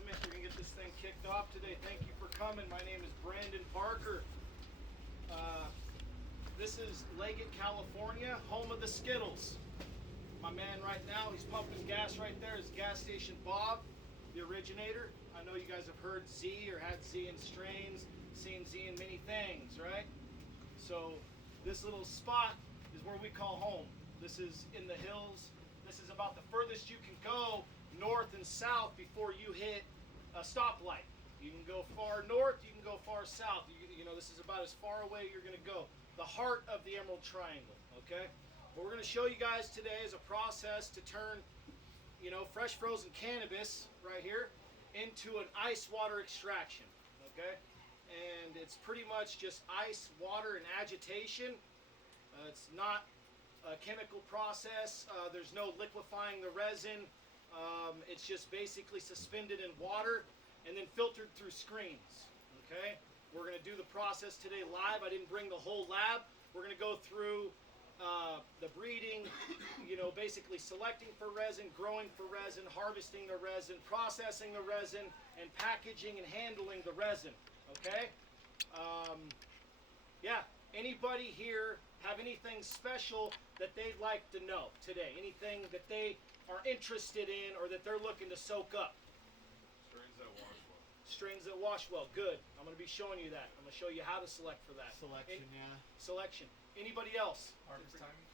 Estimate. You're going to get this thing kicked off today. Thank you for coming. My name is Brandon Parker. This is Leggett, California, home of the Skittles. My man right now, he's pumping gas right there, is gas station Bob, the originator. I know you guys have heard Z or had Z in strains, seen Z in many things, right? So this little spot is where we call home. This is in the hills. This is about the furthest you can go north and south before you hit a stoplight. You can go far north, you can go far south. You know, this is about as far away you're going to go. The heart of the Emerald Triangle, okay? What we're going to show you guys today is a process to turn, you know, fresh frozen cannabis right here into an ice water extraction, okay? And it's pretty much just ice, water, and agitation. It's not a chemical process. There's no liquefying the resin. It's just basically suspended in water and then filtered through screens, okay? We're going to do the process today live. I didn't bring the whole lab. We're going to go through the breeding, you know, basically selecting for resin, growing for resin, harvesting the resin, processing the resin, and packaging and handling the resin, okay? Yeah, anybody here have anything special that they'd like to know today? Anything that they are interested in or that they're looking to soak up? Strains that wash well. Strains that wash well. Good. I'm going to be showing you that. I'm going to show you how to select for that. Selection, yeah. Selection. Anybody else? Harvest timing.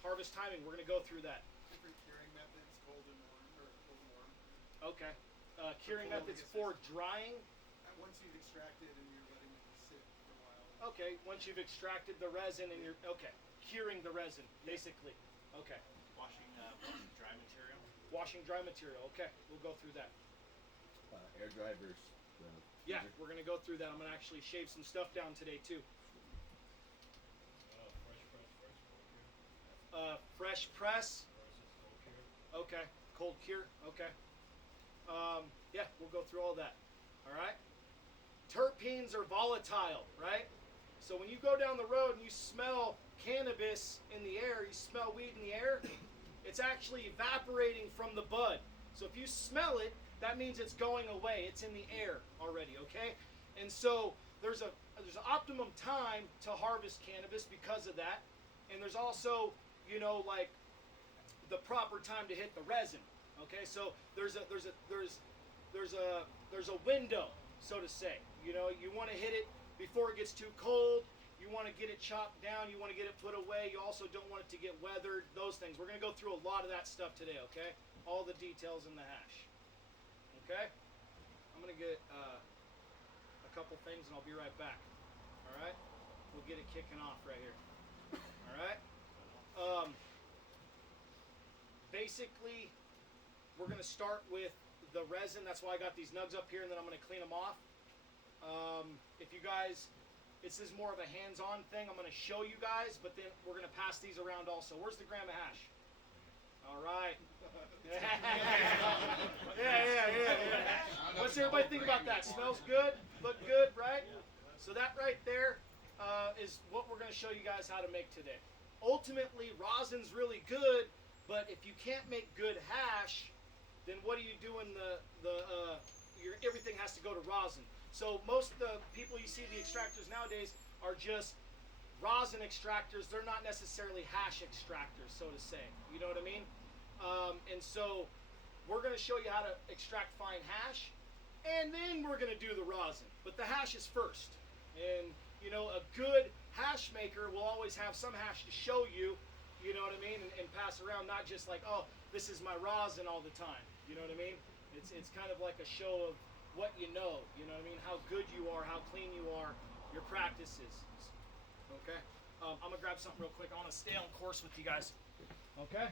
Harvest timing. We're going to go through that. Different curing methods, cold and warm, or cold and warm. Okay. Curing Cold, methods I guess for it's- drying. Once you've extracted and you're letting it sit for a while. Okay. Once you've extracted the resin and you're okay. Curing the resin, basically. Okay. Washing dry material. Washing dry material. Okay. We'll go through that. Air drivers. Yeah, we're going to go through that. I'm going to actually shave some stuff down today too. Fresh press. Okay. Cold cure. Okay. Yeah, we'll go through all that. All right. Terpenes are volatile, right? So when you go down the road and you smell cannabis in the air, you smell weed in the air, it's actually evaporating from the bud. So if you smell it, that means it's going away. It's in the air already, okay? And so there's an optimum time to harvest cannabis because of that. And there's also, you know, like the proper time to hit the resin. Okay? So there's a window, so to say. You know, you want to hit it before it gets too cold. You want to get it chopped down. You want to get it put away. You also don't want it to get weathered. Those things. We're going to go through a lot of that stuff today, okay? All the details in the hash. Okay? I'm going to get a couple things and I'll be right back. All right? We'll get it kicking off right here. All right? Basically, we're going to start with the resin. That's why I got these nugs up here, and then I'm going to clean them off. If you guys, this is more of a hands-on thing. I'm going to show you guys, but then we're going to pass these around also. Where's the gram of hash? All right. Yeah. What's everybody think about that? Smells good? Look good, right? So that right there is what we're going to show you guys how to make today. Ultimately, rosin's really good, but if you can't make good hash, then what are you doing? Everything has to go to rosin. So most of the people you see, the extractors nowadays, are just rosin extractors. They're not necessarily hash extractors, so to say. You know what I mean? And so we're going to show you how to extract fine hash, and then we're going to do the rosin. But the hash is first. And, you know, a good hash maker will always have some hash to show you, you know what I mean, and pass around, not just like, oh, this is my rosin all the time. You know what I mean? It's kind of like a show of what you know what I mean? How good you are, how clean you are, your practices. Okay? I'm going to grab something real quick. I want to stay on course with you guys. Okay?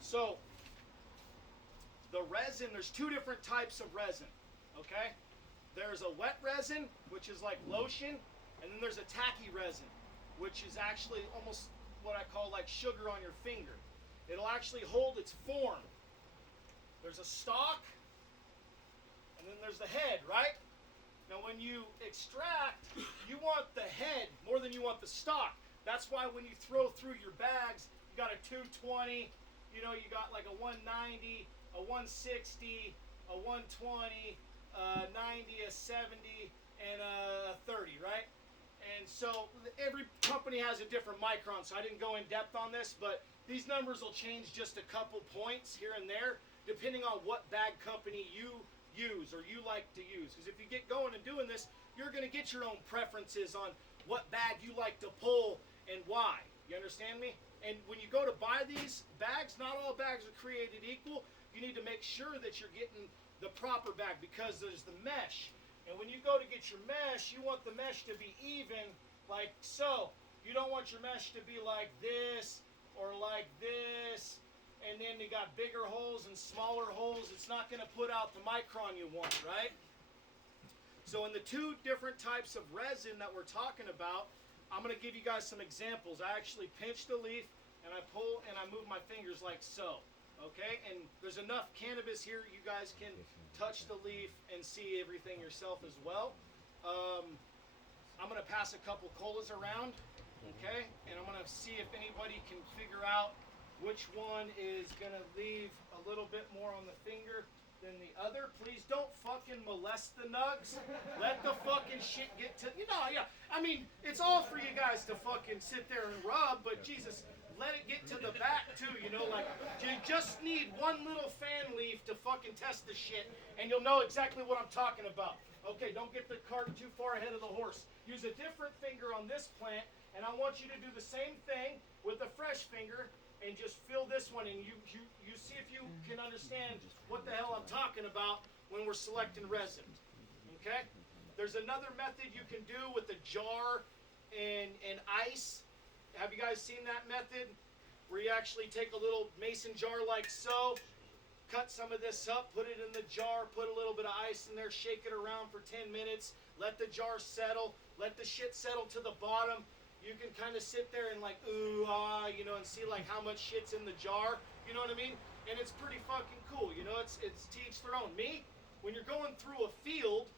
So, the resin, there's two different types of resin, okay? There's a wet resin, which is like lotion, and then there's a tacky resin, which is actually almost what I call like sugar on your finger. It'll actually hold its form, There's a stalk, and then there's the head, right? Now when you extract, you want the head more than you want the stalk. That's why when you throw through your bags, you got a 220, you know, you got like a 190, a 160, a 120, a 90, a 70, and a 30, right? And so every company has a different micron, so I didn't go in depth on this, but these numbers will change just a couple points here and there, depending on what bag company you use or you like to use. Because if you get going and doing this, you're going to get your own preferences on what bag you like to pull and why. You understand me? And when you go to buy these bags, not all bags are created equal. You need to make sure that you're getting the proper bag, because there's the mesh. And when you go to get your mesh, you want the mesh to be even, like so. You don't want your mesh to be like this or like this, and then you got bigger holes and smaller holes. It's not going to put out the micron you want, right? So in the two different types of resin that we're talking about, I'm going to give you guys some examples. I actually pinch the leaf, and I pull and I move my fingers like so. Okay, and there's enough cannabis here, you guys can touch the leaf and see everything yourself as well. I'm going to pass a couple colas around, okay, and I'm going to see if anybody can figure out which one is going to leave a little bit more on the finger than the other. Please don't fucking molest the nugs. Let the fucking shit get to, you know, yeah. I mean, it's all for you guys to fucking sit there and rub, but Jesus, let it get to the back too, you know, like, you just need one little fan leaf to fucking test the shit, and you'll know exactly what I'm talking about. Okay, don't get the cart too far ahead of the horse. Use a different finger on this plant, and I want you to do the same thing with a fresh finger, and just fill this one, and you see if you can understand what the hell I'm talking about when we're selecting resin, okay? There's another method you can do with a jar and ice. Have you guys seen that method? Where you actually take a little mason jar like so, cut some of this up, put it in the jar, put a little bit of ice in there, shake it around for 10 minutes, let the jar settle, let the shit settle to the bottom. You can kind of sit there and like, ooh, ah, you know, and see like how much shit's in the jar, you know what I mean? And it's pretty fucking cool, you know, it's to each their own. Me, when you're going through a field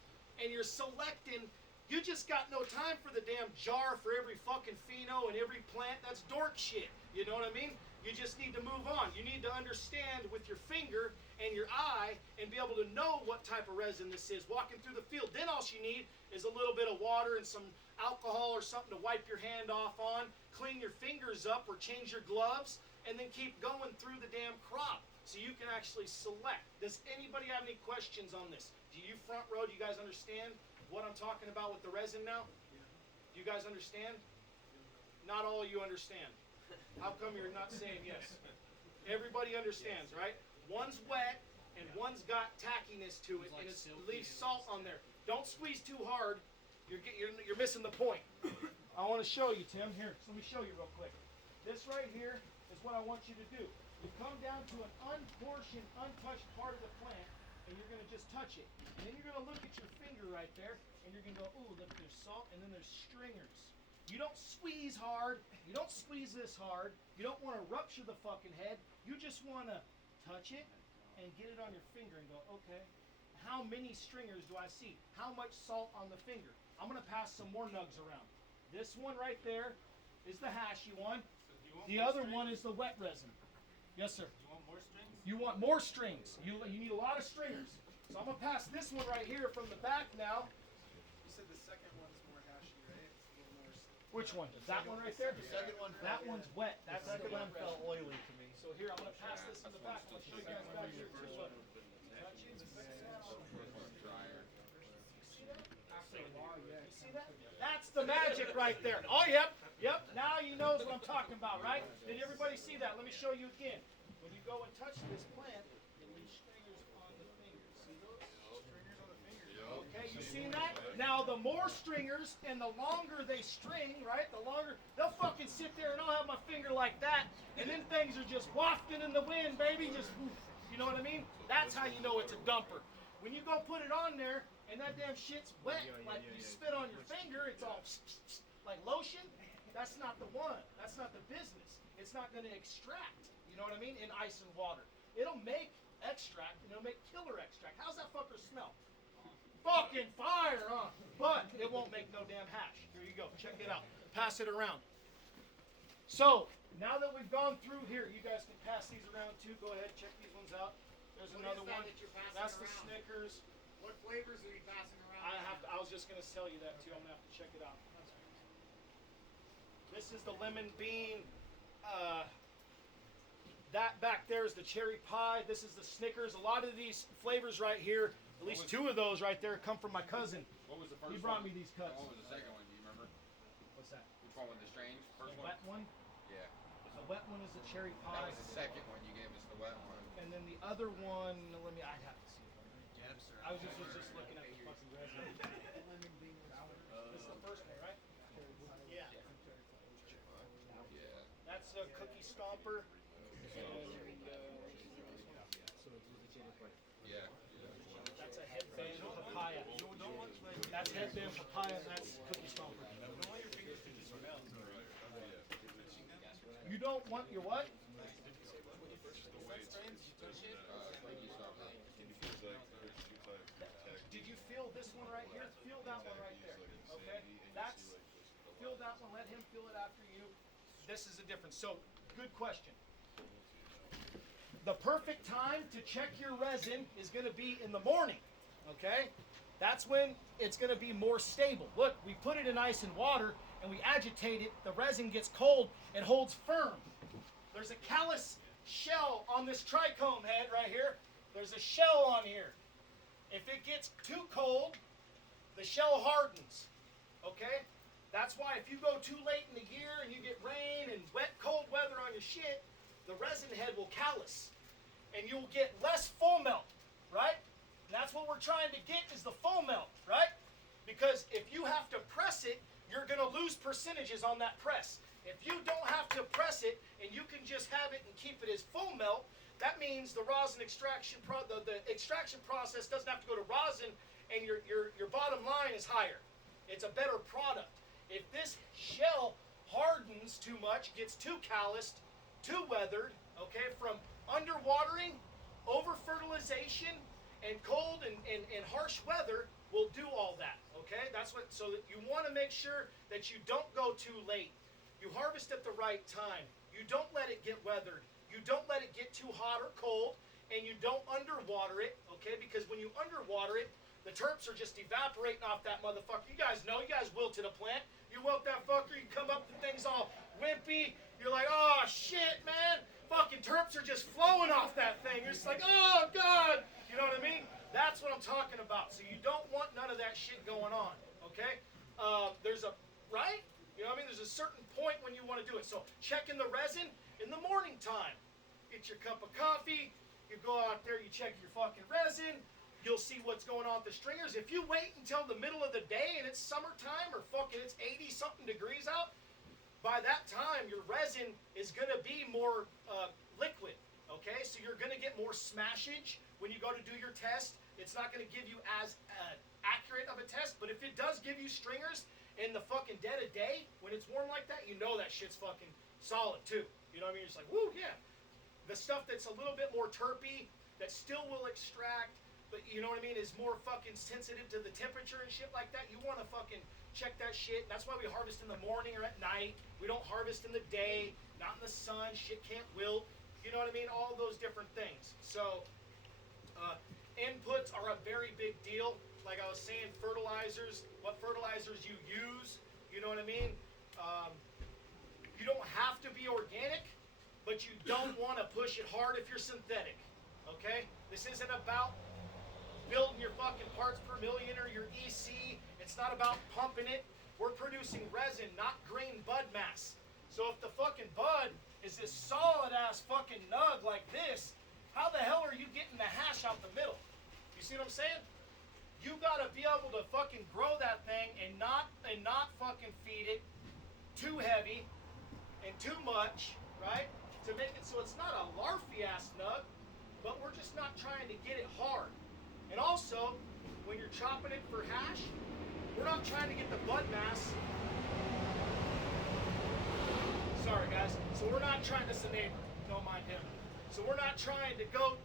and you're selecting, you just got no time for the damn jar for every fucking pheno and every plant. That's dork shit, you know what I mean? You just need to move on. You need to understand with your finger and your eye and be able to know what type of resin this is walking through the field. Then all you need is a little bit of water and some alcohol or something to wipe your hand off on, clean your fingers up or change your gloves, and then keep going through the damn crop so you can actually select. Does anybody have any questions on this? Do you front row, do you guys understand what I'm talking about with the resin now? Do you guys understand? Not all of you understand. How come you're not saying yes? Everybody understands, right? One's wet and one's got tackiness to it, and it leaves salt on there. Don't squeeze too hard. You're missing the point. I want to show you, Tim. Here, so let me show you real quick. This right here is what I want you to do. You come down to an unportioned, untouched part of the plant, and you're going to just touch it. And then you're going to look at your finger right there, and you're going to go, ooh, look, there's salt, and then there's stringers. You don't squeeze hard. You don't squeeze this hard. You don't want to rupture the fucking head. You just want to touch it and get it on your finger and go, okay, how many stringers do I see? How much salt on the finger? I'm going to pass some more nugs around. This one right there is the hashy one. The other one is the wet resin. Yes, sir. You want more strings? You want more strings. You need a lot of stringers. So I'm going to pass this one right here from the back now. You said the second one's more hashy, right? It's a little more. Which one? That one right there? The second one. That one's wet. That's the second one wet felt resin. oily to me. So here, I'm going to pass this in the back. I'm going to show you guys back here too. Look. Touch it. You see that? That's the magic right there. Oh, yep. Now you know what I'm talking about, right? Did everybody see that? Let me show you again. When you go and touch this plant, it leaves stringers on the fingers. See those? Stringers on the fingers. Okay, you seen that? Now, the more stringers and the longer they string, right? The longer, they'll fucking sit there and I'll have my finger like that, and then things are just wafting in the wind, baby. Just, you know what I mean? That's how you know it's a dumper. When you go put it on there, and that damn shit's wet, like you spit on your finger, it's all like lotion. That's not the one. That's not the business. It's not going to extract, you know what I mean, in ice and water. It'll make extract, and it'll make killer extract. How's that fucker smell? Fucking fire, huh? But it won't make no damn hash. Here you go. Check it out. Pass it around. So, now that we've gone through here, you guys can pass these around too. Go ahead, check these ones out. There's What another is that one. that you're passing That's the around? Snickers. What flavors are you passing around? I was just gonna tell you that too. I'm gonna have to check it out. This is the lemon bean. That back there is the cherry pie. This is the Snickers. A lot of these flavors right here, at least two of those right there, come from my cousin. What was the first He brought one? me these cups. What was the second one? Do you remember? What's that? Which one was the strange? First The one? wet one. Yeah. The wet one is the cherry That pie. was the second one. You gave us the wet one. And then the other one, I'd have to see if I was just looking at the fucking resume. This is the first one, right? Yeah. Yeah. That's a cookie stomper. Yeah. That's a headband papaya. That's headband papaya, and that's cookie stomper. You don't want your what? Did you feel this one right here? Feel that one right there. Okay? Feel that one. Let him feel it after you. This is the difference. So, good question. The perfect time to check your resin is going to be in the morning. Okay? That's when it's going to be more stable. Look, we put it in ice and water and we agitate it. The resin gets cold and holds firm. There's a callus shell on this trichome head right here. There's a shell on here. If it gets too cold, the shell hardens. Okay? That's why if you go too late in the year and you get rain and wet, cold weather on your shit, the resin head will callus. And you'll get less full melt, right? And that's what we're trying to get is the full melt, right? Because if you have to press it, you're going to lose percentages on that press. If you don't have to press it and you can just have it and keep it as full melt, that means the rosin extraction the extraction process doesn't have to go to rosin, and your bottom line is higher. It's a better product. If this shell hardens too much, gets too calloused, too weathered, okay, from underwatering, over-fertilization, and cold and harsh weather will do all that, okay? That's what, so that you want to make sure that you don't go too late. You harvest at the right time. You don't let it get weathered. You don't let it get too hot or cold, and you don't underwater it, okay? Because when you underwater it, the terps are just evaporating off that motherfucker. You guys know, you guys wilted a plant. You wilt that fucker, you come up, the thing's all wimpy. You're like, oh shit, man. Fucking terps are just flowing off that thing. You're just like, oh God. You know what I mean? That's what I'm talking about. So you don't want none of that shit going on, okay? There's a, right? You know what I mean? There's a certain point when you want to do it. So checking the resin in the morning time. Get your cup of coffee. You go out there, you check your fucking resin. You'll see what's going on with the stringers. If you wait until the middle of the day and it's summertime or fucking it's 80 something degrees out, by that time your resin is going to be more liquid, okay? So you're going to get more smashage when you go to do your test. It's not going to give you as accurate of a test, but if it does give you stringers in the fucking dead of day, when it's warm like that, you know that shit's fucking solid too. You know what I mean? You're just like, woo, yeah. The stuff that's a little bit more terpy, that still will extract, but you know what I mean, is more fucking sensitive to the temperature and shit like that. You want to fucking check that shit. That's why we harvest in the morning or at night. We don't harvest in the day, not in the sun. Shit can't wilt. You know what I mean? All those different things. So, inputs are a very big deal. Like I was saying, fertilizers, what fertilizers you use. You know what I mean? You don't have to be organic, but you don't want to push it hard if you're synthetic. Okay? This isn't about building your fucking parts per million or your EC. It's not about pumping it. We're producing resin, not green bud mass. So if the fucking bud is this solid ass fucking nug like this, how the hell are you getting the hash out the middle? You see what I'm saying? You gotta be able to fucking grow that thing and not fucking feed it too heavy and too much, right? To make it so it's not a larfy ass nug, but we're just not trying to get it hard. And also, when you're chopping it for hash, we're not trying to get the bud mass. Sorry guys. So we're not trying, this is a neighbor. Don't mind him. So we're not trying to go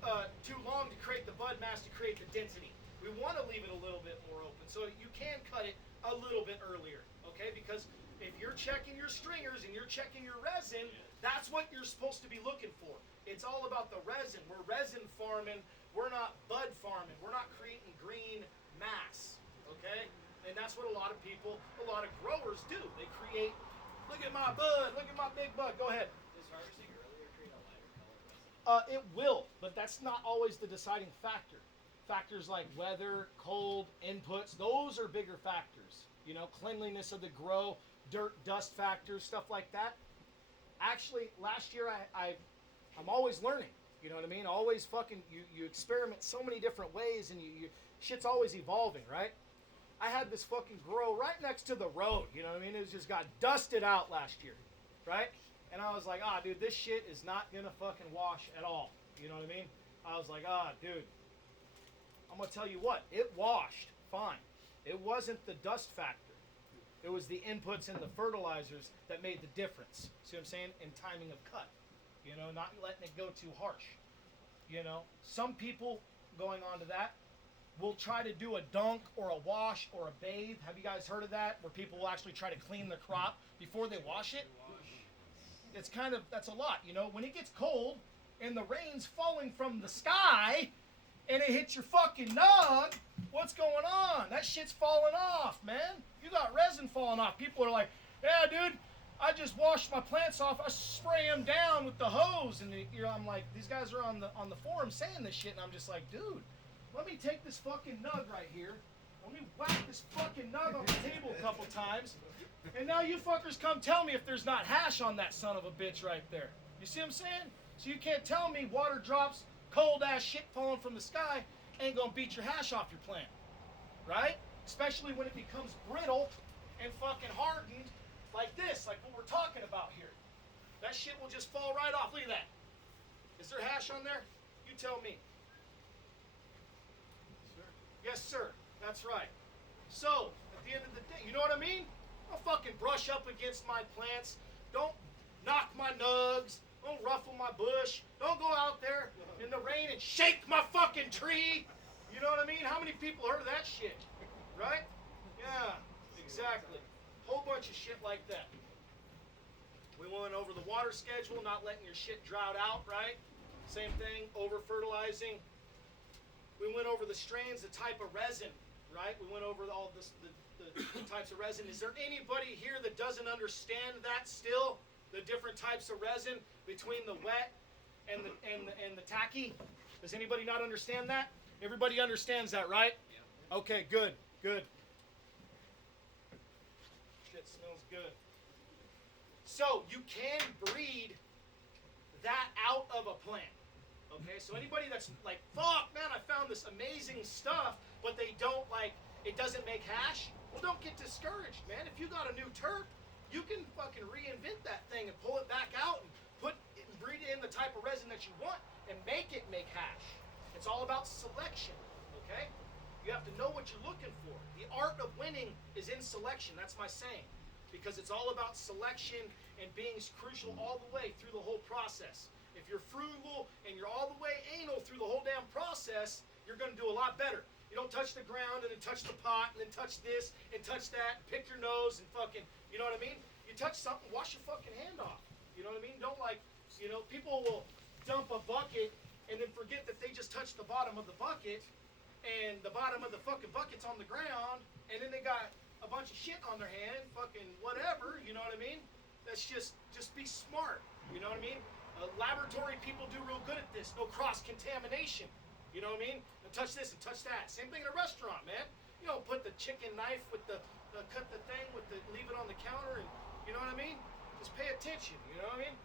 too long to create the bud mass to create the density. We want to leave it a little bit more open, so you can cut it a little bit earlier, okay? Because if you're checking your stringers and you're checking your resin, that's what you're supposed to be looking for. It's all about the resin. We're resin farming. We're not bud farming. We're not creating green mass, okay? And that's what a lot of people, a lot of growers do. They create, look at my bud, look at my big bud. Go ahead. Does harvesting earlier create a lighter color resin? It will, but that's not always the deciding factor. Factors like weather, cold, inputs, those are bigger factors. You know, cleanliness of the grow, dirt, dust factors, stuff like that. Actually, last year I'm always learning. You know what I mean? Always fucking, you experiment so many different ways and you shit's always evolving, right? I had this fucking grow right next to the road, you know what I mean? It just got dusted out last year, right? And I was like, dude, this shit is not gonna fucking wash at all. You know what I mean? I was like, dude, I'm gonna tell you what, it washed fine. It wasn't the dust factor. It was the inputs and the fertilizers that made the difference. See what I'm saying? In timing of cut. You know, not letting it go too harsh. You know, some people, going on to that, will try to do a dunk or a wash or a bathe. Have you guys heard of that? Where people will actually try to clean the crop before they wash it? It's kind of, that's a lot. You know, when it gets cold and the rain's falling from the sky and it hits your fucking nug, what's going on? That shit's falling off, man. You got resin falling off. People are like, yeah, dude, I just washed my plants off. I spray them down with the hose. And I'm like, these guys are on the forum saying this shit. And I'm just like, dude, let me take this fucking nug right here. Let me whack this fucking nug on the table a couple times. And now you fuckers come tell me if there's not hash on that son of a bitch right there. You see what I'm saying? So you can't tell me water drops, cold ass shit falling from the sky ain't gonna beat your hash off your plant. Right? Especially when it becomes brittle and fucking hardened like this, like what we're talking about here. That shit will just fall right off. Look at that. Is there hash on there? You tell me. Sure. Yes, sir. That's right. So, at the end of the day, you know what I mean? Don't fucking brush up against my plants. Don't knock my nugs. Don't ruffle my bush. Don't go out there in the rain and shake my fucking tree. You know what I mean? How many people heard of that shit? Right? Yeah, exactly. Whole bunch of shit like that. We went over the water schedule, not letting your shit drought out, right? Same thing, over fertilizing. We went over the strains, the type of resin, right? We went over all this, the types of resin. Is there anybody here that doesn't understand that still? The different types of resin between the wet and the tacky? Does anybody not understand that? Everybody understands that, right? Yeah. Okay, good, good. Shit smells good. So you can breed that out of a plant. Okay, so anybody that's like, fuck, man, I found this amazing stuff, but they don't like, it doesn't make hash, well, don't get discouraged, man. If you got a new turf, you can fucking reinvent that thing and pull it back out and breed it in the type of resin that you want and make it make hash. It's all about selection, okay? You have to know what you're looking for. The art of winning is in selection, that's my saying. Because it's all about selection and being crucial all the way through the whole process. If you're frugal and you're all the way anal through the whole damn process, you're going to do a lot better. You don't touch the ground and then touch the pot and then touch this and touch that and pick your nose and fucking, you know what I mean? You touch something, wash your fucking hand off. You know what I mean? Don't like, you know, people will dump a bucket and then forget that they just touched the bottom of the bucket and the bottom of the fucking bucket's on the ground and then they got a bunch of shit on their hand, fucking whatever, you know what I mean? That's just be smart, you know what I mean? Laboratory people do real good at this. No cross-contamination. You know what I mean? And touch this and touch that. Same thing in a restaurant, man. You don't put the chicken knife with the cut the thing with the leave it on the counter and you know what I mean? Just pay attention. You know what I mean?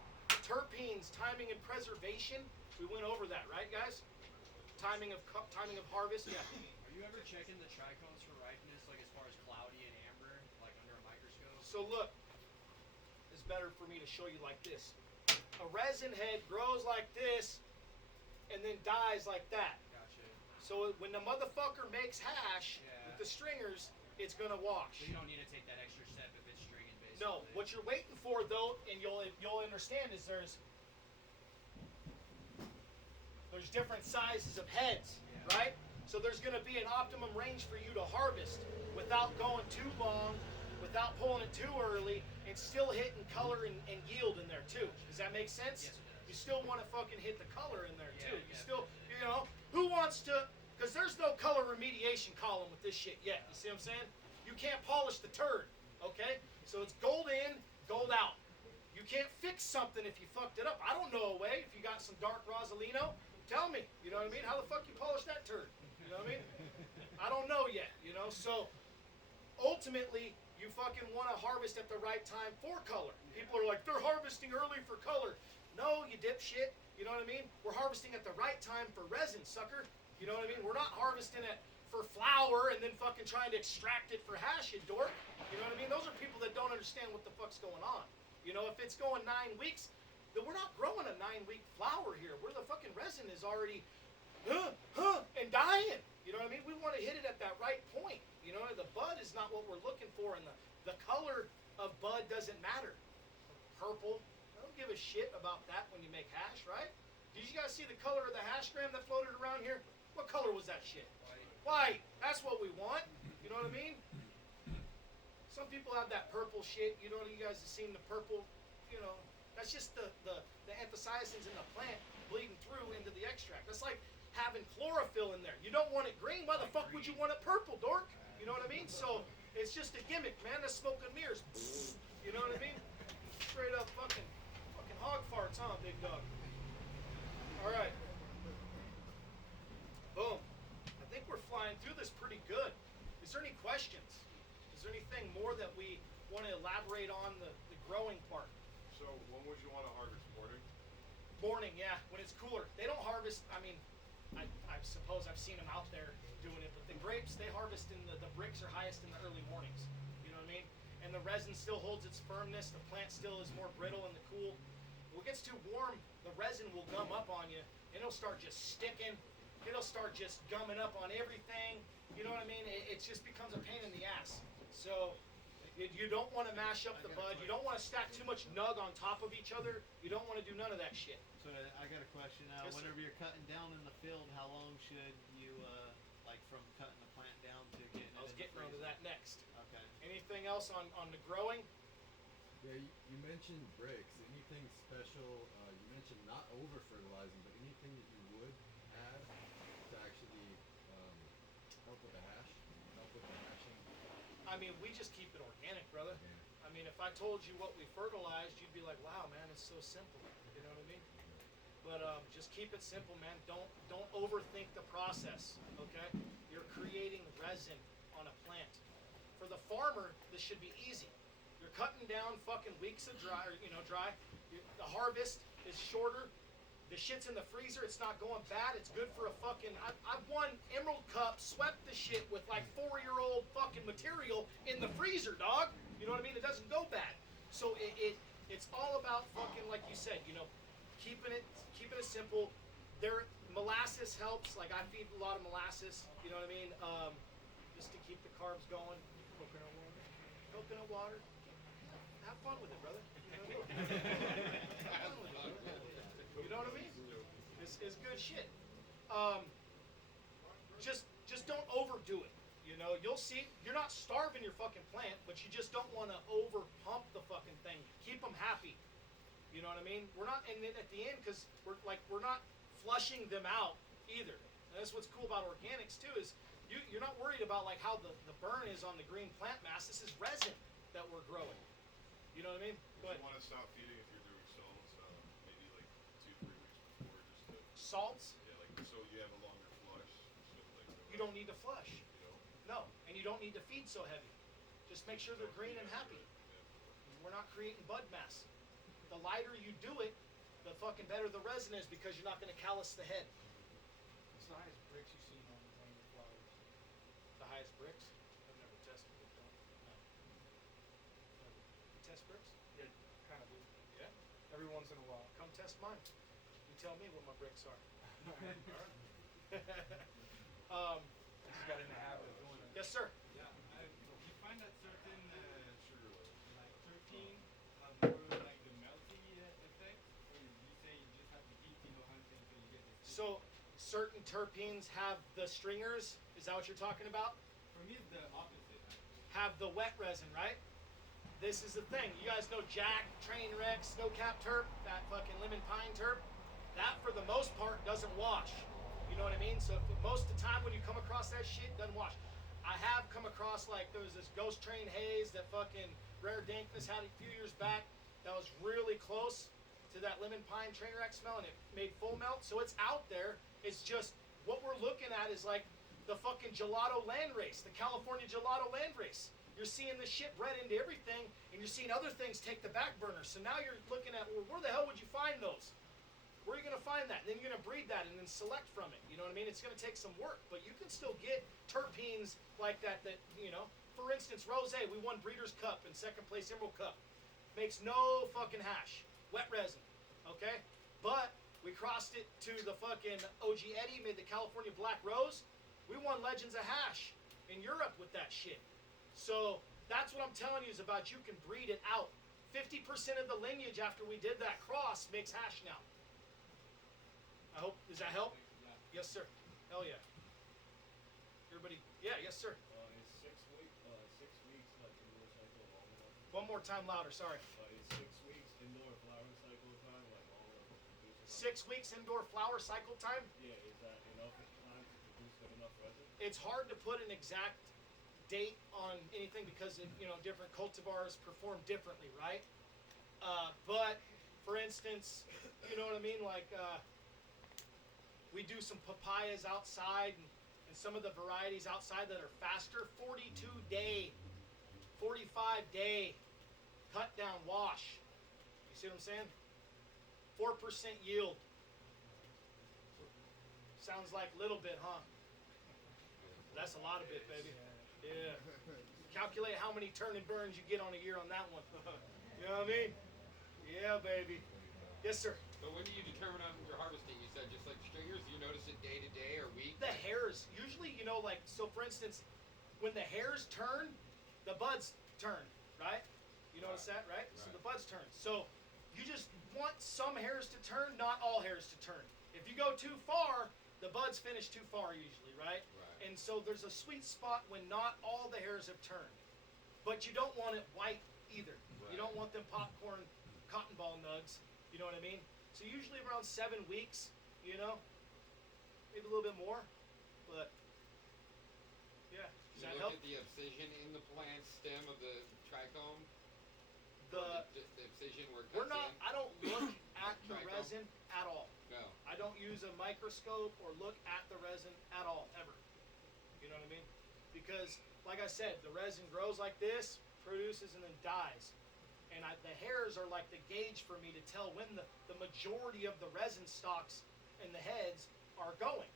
Terpenes, timing and preservation. We went over that, right, guys? Timing of harvest. Yeah. Are you ever checking the trichomes for ripeness, like as far as cloudy and amber, like under a microscope? So look, it's better for me to show you like this. A resin head grows like this and then dies like that. Gotcha. So when the motherfucker makes hash with the stringers, it's gonna wash. So you don't need to take that extra step if it's stringing, basically. No, what you're waiting for though, and you'll understand, is There's different sizes of heads, right? So there's going to be an optimum range for you to harvest without going too long, without pulling it too early, and still hitting color and yield in there too. Does that make sense? Yes, it does. You still want to fucking hit the color in there too. You still, you know, who wants to, because there's no color remediation column with this shit yet. You see what I'm saying? You can't polish the turd, okay? So it's gold in, gold out. You can't fix something if you fucked it up. I don't know a way. If you got some dark Rosalino, tell me. You know what I mean? How the fuck you polish that turd? You know what I mean? I don't know yet, you know? So ultimately, you fucking want to harvest at the right time for color. People are like, they're harvesting early for color. No, you dipshit. You know what I mean? We're harvesting at the right time for resin, sucker. You know what I mean? We're not harvesting it for flour and then fucking trying to extract it for hash, you dork. You know what I mean? Those are people that don't understand what the fuck's going on. You know, if it's going 9 weeks, then we're not growing a 9-week flower here. Where the fucking resin is already, and dying. You know what I mean? We want to hit it at that right point. You know, the bud is not what we're looking for, and the color of bud doesn't matter. Purple, I don't give a shit about that when you make hash, right? Did you guys see the color of the hash gram that floated around here? What color was that shit? White. That's what we want. You know what I mean? Some people have that purple shit. You know, you guys have seen the purple. You know, that's just the anthocyanins in the plant bleeding through into the extract. That's like having chlorophyll in there. You don't want it green. Why the fuck would you want it purple, dork? You know what I mean? So it's just a gimmick, man. That's smoke and mirrors. You know what I mean? Straight up fucking hog farts, huh, big dog? All right. Boom. I think we're flying through this pretty good. Is there any questions? Is there anything more that we want to elaborate on the growing part? So when would you want to harvest? Morning? Morning, yeah, when it's cooler. They don't harvest, I mean, I suppose I've seen them out there doing it, but the grapes, they harvest in the bricks are highest in the early mornings. You know what I mean? And the resin still holds its firmness. The plant still is more brittle in the cool. When it gets too warm, the resin will gum up on you, and it'll start just sticking. It'll start just gumming up on everything. You know what I mean? It just becomes a pain in the ass. So you don't want to mash up the bud. You don't want to stack too much nug on top of each other. You don't want to do none of that shit. So I got a question now. Yes, sir. Whenever you're cutting down in the field, how long should you, like from cutting the plant down to getting it I was in the getting onto freezer? that next. Okay. Anything else on the growing? Yeah, you mentioned bricks. Anything special? You mentioned not over fertilizing, but anything that you would add to actually help with the hash, help with the hashing. I mean, we just keep it organic, brother. Yeah. I mean, if I told you what we fertilized, you'd be like, "Wow, man, it's so simple." You know what I mean? But just keep it simple, man. Don't overthink the process. Okay? You're creating resin on a plant. For the farmer, this should be easy. You're cutting down fucking weeks of dry. The harvest is shorter. The shit's in the freezer. It's not going bad. It's good for a fucking. I've won Emerald Cup, swept the shit with like 4-year-old fucking material in the freezer, dog. You know what I mean? It doesn't go bad. So it's all about fucking, like you said, you know, keeping it simple. Molasses helps. Like I feed a lot of molasses. You know what I mean? Just to keep the carbs going. Coconut water. Coconut water. Have fun with it, brother. You know what I mean? Have fun with it, brother. You know what I mean? It's good shit. Just don't overdo it. You know, you'll see. You're not starving your fucking plant, but you just don't want to over pump the fucking thing. Keep them happy. You know what I mean? We're not, and then at the end, because we're not flushing them out either. And that's what's cool about organics too, is you're not worried about like how the burn is on the green plant mass. This is resin that we're growing. You know what I mean? Go ahead. You want to stop feeding if you're doing salts, maybe like 2-3 weeks before, just to Salts, like so you have a longer flush. So like you don't need to flush. you know. No, and you don't need to feed so heavy. Just make sure they're green and happy. We're not creating bud mass. The lighter you do it, the fucking better the resin is, because you're not going to callus the head. What's the highest bricks you've seen on your flowers? The highest bricks? I've never tested it though. No. You test bricks? Yeah, kind of do. Yeah. Every once in a while. Come test mine. You tell me what my bricks are. I just got in the habit of doing it. Yes, sir. Yeah, you find that certain like terpene have more like the melty effect, or you say you just have to keep hunting until you get the So certain terpenes have the stringers. Is that what you're talking about? For me, it's the opposite. Have the wet resin, right? This is the thing. You guys know Jack, Trainwreck, Snowcap terp, that fucking lemon pine terp. That, for the most part, doesn't wash. You know what I mean? So most of the time when you come across that shit, it doesn't wash. I have come across, like, there was this Ghost Train haze that fucking Rare Dankness had a few years back that was really close to that lemon pine Trainwreck smell, and it made full melt. So it's out there. It's just what we're looking at is like the fucking gelato land race, the California gelato land race. You're seeing this shit bred into everything, and you're seeing other things take the back burner. So now you're looking at, well, where the hell would you find those? Where are you going to find that? And then you're going to breed that and then select from it. You know what I mean? It's going to take some work, but you can still get terpenes like that, you know. For instance, Rosé, we won Breeders' Cup and second place Emerald Cup. Makes no fucking hash. Wet resin, okay? But we crossed it to the fucking OG Eddie, made the California Black Rose. We won Legends of Hash in Europe with that shit. So that's what I'm telling you is about you can breed it out. 50% of the lineage after we did that cross makes hash now. I hope, does that help? Yeah. Yes, sir. Hell yeah. Everybody, yeah, yes, sir. Is 6 weeks like indoor cycle long enough? One more time louder, sorry. Is 6 weeks indoor flowering cycle time like long enough to produce enough? 6 weeks indoor flower cycle time. Yeah, is that enough time to produce good enough resin? It's hard to put an exact date on anything because you know, different cultivars perform differently, right? But for instance, you know what I mean, like we do some papayas outside and some of the varieties outside that are faster, 42 day, 45 day cut down wash. You see what I'm saying? 4% yield. Sounds like a little bit, huh? That's a lot of it, baby. Yeah. Calculate how many turn and burns you get on a year on that one. You know what I mean? Yeah, baby. Yes, sir. But when do you determine on your harvesting? You said just like stringers, do you notice it day to day or week? The hairs, usually, you know, like, so for instance, when the hairs turn, the buds turn, right? You notice that, right? So the buds turn. So you just want some hairs to turn, not all hairs to turn. If you go too far, the buds finish too far usually, right? And so there's a sweet spot when not all the hairs have turned. But you don't want it white either. You don't want them popcorn cotton ball nugs. You know what I mean? So usually around 7 weeks, you know, maybe a little bit more, but yeah. Does Do that you help? look at the abscission in the plant stem of the trichome? The abscission where it we're cuts not. in? I don't look at the Trichome? resin at all. No. I don't use a microscope or look at the resin at all, ever. You know what I mean? Because, like I said, the resin grows like this, produces, and then dies. And the hairs are like the gauge for me to tell when the majority of the resin stalks and the heads are going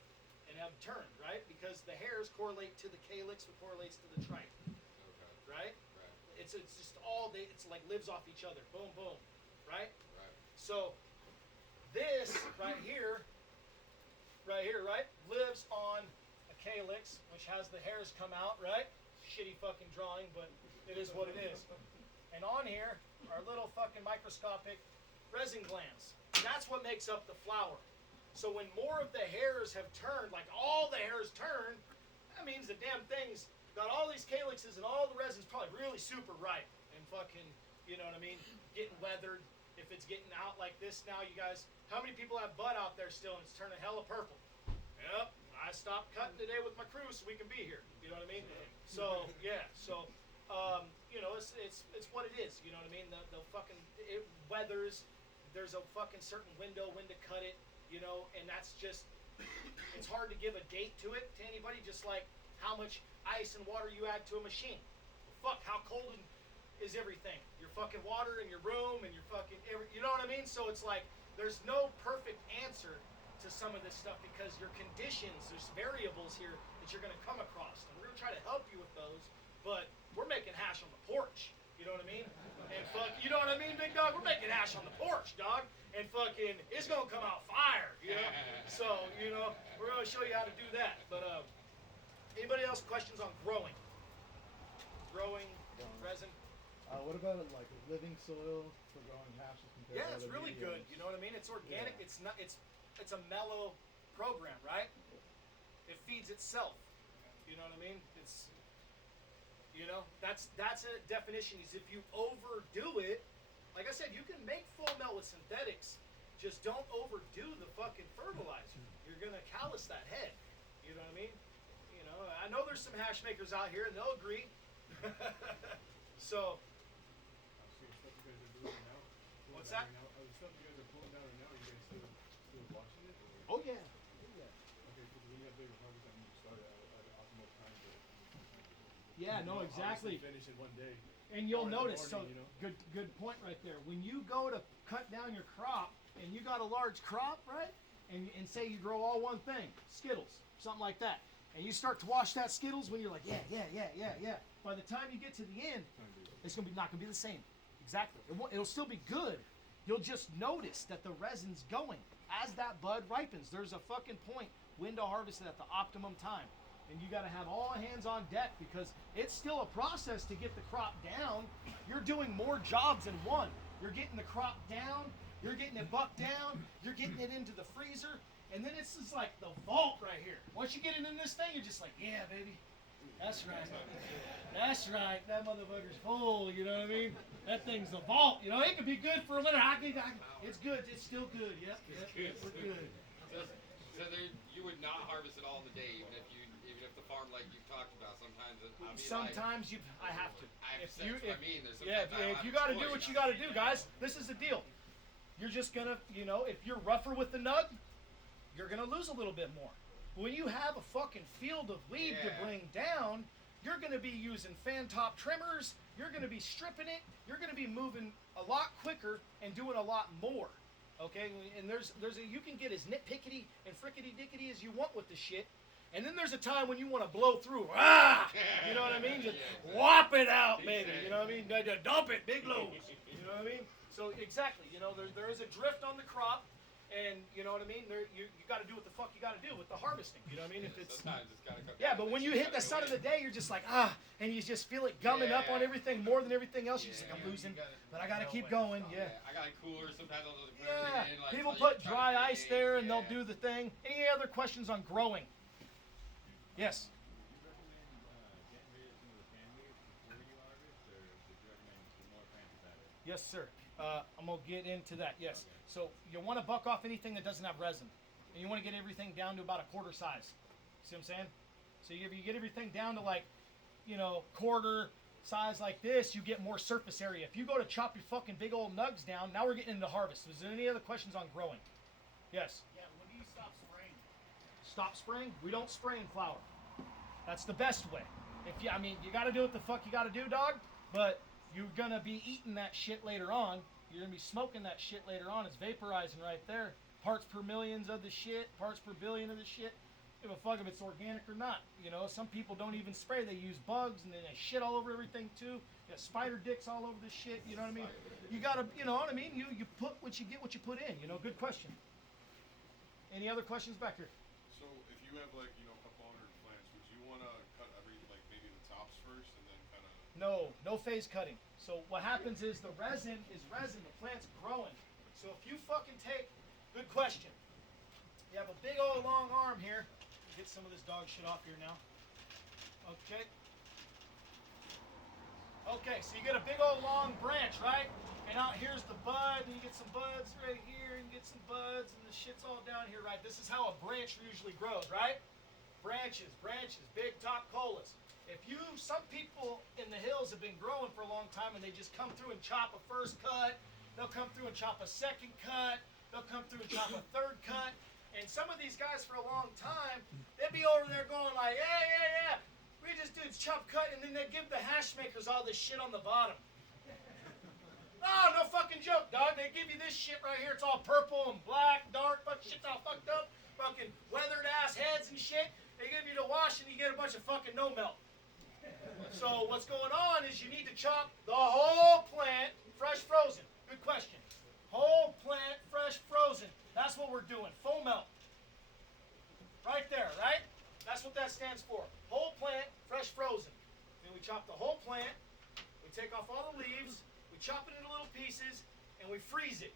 and have turned, right? Because the hairs correlate to the calyx, which correlates to the trike, Okay. right? Right. It's just all, it's like lives off each other. Boom, boom, right? Right. So this right here, right, lives on a calyx, which has the hairs come out, right? Shitty fucking drawing, but it is what it is. And on here are little fucking microscopic resin glands. That's what makes up the flower. So when more of the hairs have turned, like all the hairs turn, that means the damn thing's got all these calyxes and all the resin's probably really super ripe and fucking, you know what I mean, getting weathered. If it's getting out like this now, you guys, how many people have bud out there still and it's turning hella purple? Yep, I stopped cutting today with my crew so we can be here. You know what I mean? So, yeah, so, you know, it's what it is. You know what I mean? The fucking, it weathers. There's a fucking certain window when to cut it, you know, and that's just, it's hard to give a date to it to anybody, just like how much ice and water you add to a machine. Well, fuck, how cold is everything? Your fucking water in your room and your fucking, you know what I mean? So it's like, there's no perfect answer to some of this stuff because your conditions, there's variables here that you're going to come across. And we're going to try to help you with those, but we're making hash on the porch. You know what I mean? And fuck, you know what I mean, big dog? We're making hash on the porch, dog. And fucking, it's going to come out fire, you know? So, you know, we're going to show you how to do that. But, anybody else questions on growing? Growing resin? What about like living soil for growing hashes compared Yeah, to it's other really mediums? good. You know what I mean? It's organic. Yeah. It's not. It's a mellow program, right? It feeds itself. You know what I mean? It's, you know, that's a definition. Is if you overdo it, like I said, you can make full melt with synthetics. Just don't overdo the fucking fertilizer. You're gonna callus that head. You know what I mean? You know, I know there's some hash makers out here and they'll agree. So, I'm seeing stuff you guys are doing now. Pulling What's down that? Right now. The stuff you guys are pulling down right now, are you guys still watching it? Or? oh yeah. Okay, because when you have bigger harvest, I mean, you start at an optimal time to Yeah, no, exactly. finish in one day. And you'll Or in the notice, morning, so you know? good point right there. When you go to cut down your crop and you got a large crop, right? And say you grow all one thing, Skittles, something like that. And you start to wash that Skittles when you're like, yeah. By the time you get to the end, it's not gonna be the same. Exactly. It'll still be good. You'll just notice that the resin's going as that bud ripens. There's a fucking point when to harvest it at the optimum time. And you got to have all hands on deck because it's still a process to get the crop down. You're doing more jobs than one. You're getting the crop down, you're getting it bucked down, you're getting it into the freezer, and then it's just like the vault right here. Once you get it in this thing, you're just like, yeah, baby. That's right. That's right. That motherfucker's full, you know what I mean? That thing's the vault. You know, it could be good for a minute. It's good. It's still good. Yep. We're good. So there, you would not harvest it all in the day, even if the farm like you talked about. Sometimes I have to. If you got to do what you got to do, guys. This is the deal. You're just gonna, you know, if you're rougher with the nug, you're gonna lose a little bit more. When you have a fucking field of weed to bring down, you're gonna be using fan top trimmers. You're gonna be stripping it. You're gonna be moving a lot quicker and doing a lot more. Okay, and you can get as nitpickety and frickety dickety as you want with the shit. And then there's a time when you want to blow through. You know what I mean? Just whop it out, baby. You know what I mean? Dump it, big loads. You know what I mean? So exactly, you know, there is a drift on the crop, and you know what I mean. You got to do what the fuck you got to do with the harvesting. You know what I mean? If it's sometimes it's gotta come yeah, down, but when you hit the sun of the day, you're just like and you just feel it gumming up on everything more than everything else. You're just like, I'm losing, but I got to keep going. Yeah. I got a cooler. Sometimes I'll just put Yeah, everything in. Like, people so you put try to dry do ice it, there and they'll do the thing. Any other questions on growing? Yes. Do you recommend getting rid of some of the fan leaves before you harvest, or would you recommend the more branches at it? Yes, sir. I'm going to get into that, yes. Okay. So you want to buck off anything that doesn't have resin. And you want to get everything down to about a quarter size. See what I'm saying? So if you get everything down to like, you know, quarter size like this, you get more surface area. If you go to chop your fucking big old nugs down, now we're getting into harvest. Is there any other questions on growing? Yes. Yeah, when do you stop spraying? Stop spraying? We don't spray in flour. That's the best way. You got to do what the fuck you got to do, dog. But you're gonna be eating that shit later on. You're gonna be smoking that shit later on. It's vaporizing right there. Parts per millions of the shit. Parts per billion of the shit. Give a fuck if it's organic or not. You know, some people don't even spray. They use bugs and then they shit all over everything too. You got spider dicks all over the shit. You know what I mean? You gotta, you know what I mean? You put what you get, what you put in. You know, good question. Any other questions back here? So if you have like, you know, a couple hundred plants, would you want to cut maybe the tops first and then kind of... No phase cutting. So what happens is the resin is resin. The plant's growing. So if you fucking take, good question. You have a big old long arm here. Get some of this dog shit off here now. Okay. Okay, so you get a big old long branch, right? And out here's the bud, and you get some buds right here, and you get some buds, and the shit's all down here, right? This is how a branch usually grows, right? Branches, big top colas. Some people in the hills have been growing for a long time, and they just come through and chop a first cut. They'll come through and chop a second cut. They'll come through and chop a third cut. And some of these guys for a long time, they'd be over there going like, yeah. We just do chop cut, and then they give the hash makers all this shit on the bottom. Oh, no fucking joke, dog. They give you this shit right here. It's all purple and black, dark, fucking shit's all fucked up. Fucking weathered ass heads and shit. They give you the wash, and you get a bunch of fucking no melt. So what's going on is you need to chop the whole plant fresh frozen. Good question. Whole plant fresh frozen. That's what we're doing. Full melt. Right there, right? That's what that stands for. Whole plant fresh frozen. Then we chop the whole plant. We take off all the leaves. We chop it into little pieces, and we freeze it.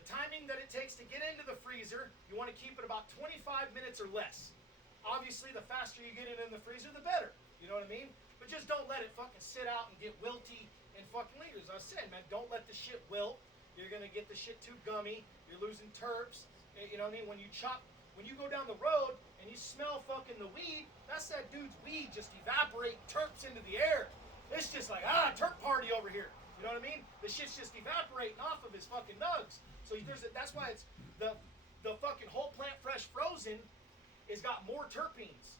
The timing that it takes to get into the freezer, you want to keep it about 25 minutes or less. Obviously, the faster you get it in the freezer, the better. You know what I mean? But just don't let it fucking sit out and get wilty and fucking leave. As I said, man, don't let the shit wilt. You're gonna get the shit too gummy. You're losing terps. You know what I mean? When you go down the road and you smell fucking the weed, that's that dude's weed just evaporating terps into the air. It's just like, terp party over here. You know what I mean? The shit's just evaporating off of his fucking nugs. So that's why it's the fucking whole plant fresh frozen has got more terpenes.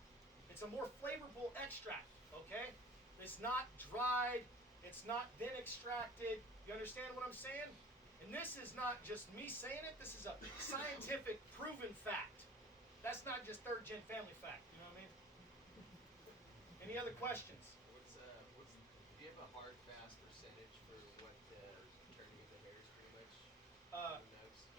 It's a more flavorful extract, okay? It's not dried. It's not been extracted. You understand what I'm saying? And this is not just me saying it. This is a scientific proven fact. That's not just third gen family fact. You know what I mean? Any other questions? Do you have a hard, fast percentage for what the turning of the hairs pretty much?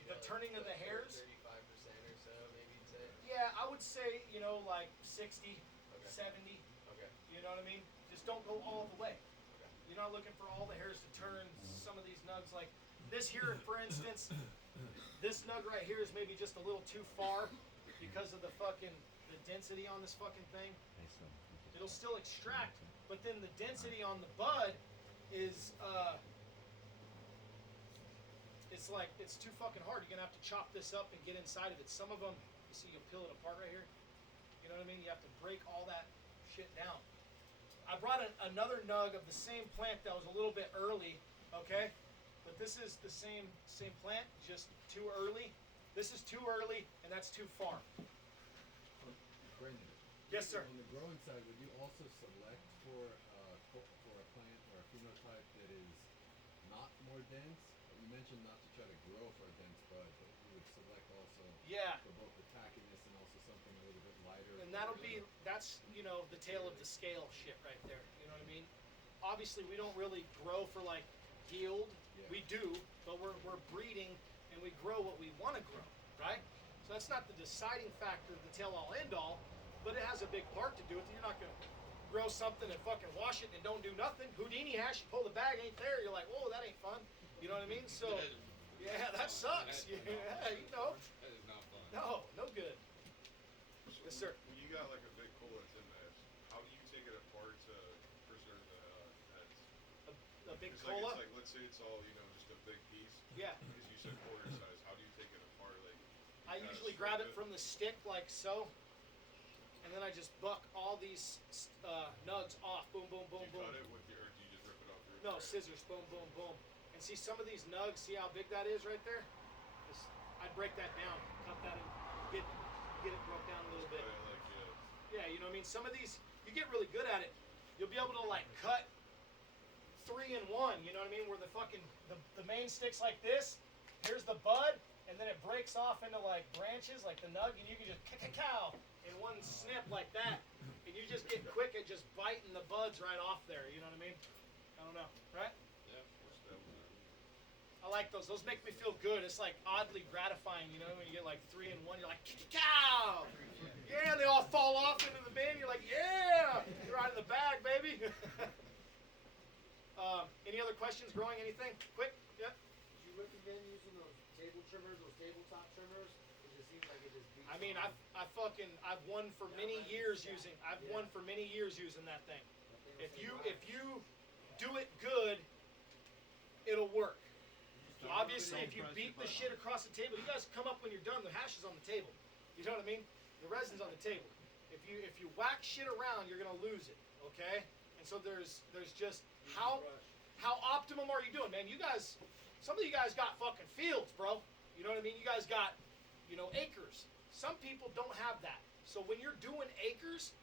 The turning of the hairs? 35% or so, maybe you'd say? Yeah, I would say, like 60, Okay. 70. Okay. You know what I mean? Just don't go all the way. Okay. You're not looking for all the hairs to turn. Some of these nugs, like this here, for instance, this nug right here is maybe just a little too far because of the density on this fucking thing. It'll still extract, but then the density on the bud is, it's too fucking hard. You're gonna have to chop this up and get inside of it. Some of them, you see, you'll peel it apart right here. You know what I mean? You have to break all that shit down. I brought another nug of the same plant that was a little bit early, okay? But this is the same plant, just too early. This is too early, and that's too far. Brendan. Yes, sir. On the growing side, would you also select for a plant or a phenotype that is not more dense? You mentioned not to try to grow for a dense bud, but you would select also for both the tackiness and also something a little bit lighter. And that's the tail of the scale shit right there. You know what I mean? Obviously, we don't really grow for like yield. Yeah. We do, but we're breeding and we grow what we want to grow, right? So that's not the deciding factor, the tail all end all, but it has a big part to do with it. You're not gonna grow something and fucking wash it and don't do nothing. Houdini hash, you pull the bag, ain't there. You're like, whoa, that ain't fun. You know what I mean? So, yeah, that sucks. Yeah, you know. That is not fun. No good. Yes, sir. When you got like a big cola that's in mash, how do you take it apart to preserve the heads? A big It's cola? like, let's say it's all, just a big piece. Yeah. Because you said quarter size. How do you take it apart? Like, I usually grab it from the stick like so, and then I just buck all these nugs off. Boom, boom, boom, do you boom. cut it with or do you just rip it off your No, scissors. Boom, boom, boom. And see some of these nugs, see how big that is right there? I'd break that down, cut that and get it broke down a little bit. Yeah, you know what I mean? Some of these, you get really good at it. You'll be able to like cut 3 in 1, you know what I mean? Where the fucking, the main stick's like this, here's the bud, and then it breaks off into like branches, like the nug, and you can just cow in one snip like that. And you just get quick at just biting the buds right off there, you know what I mean? I don't know, right? Yeah. I like those. Those make me feel good. It's like oddly gratifying, you know, when you get like 3 in 1, you're like, cow! Yeah, they all fall off into the bin. You're like, yeah! You're out of the bag, baby. Any other questions? Growing anything? Quick? Yeah? Did you recommend using those table trimmers, those tabletop trimmers? It just seems like it just beats I mean, I've won for many years using that thing. If you do it good, it'll work. Obviously, if you beat the shit across the table, you guys come up when you're done. The hash is on the table. You know what I mean? The resin's on the table. If you whack shit around, you're gonna lose it. Okay? And so there's just how optimum are you doing, man? You guys, some of you guys got fucking fields, bro. You know what I mean? You guys got, acres. Some people don't have that. So when you're doing acres,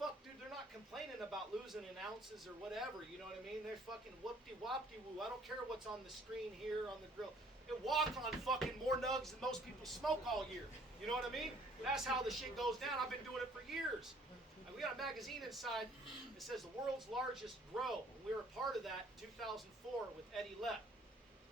fuck, dude, they're not complaining about losing in ounces or whatever. You know what I mean? They're fucking whoop-de-wop-de-woo. I don't care what's on the screen here on the grill. It walked on fucking more nugs than most people smoke all year. You know what I mean? That's how the shit goes down. I've been doing it for years. And we got a magazine inside that says the world's largest grow. We were a part of that in 2004 with Eddie Lepp.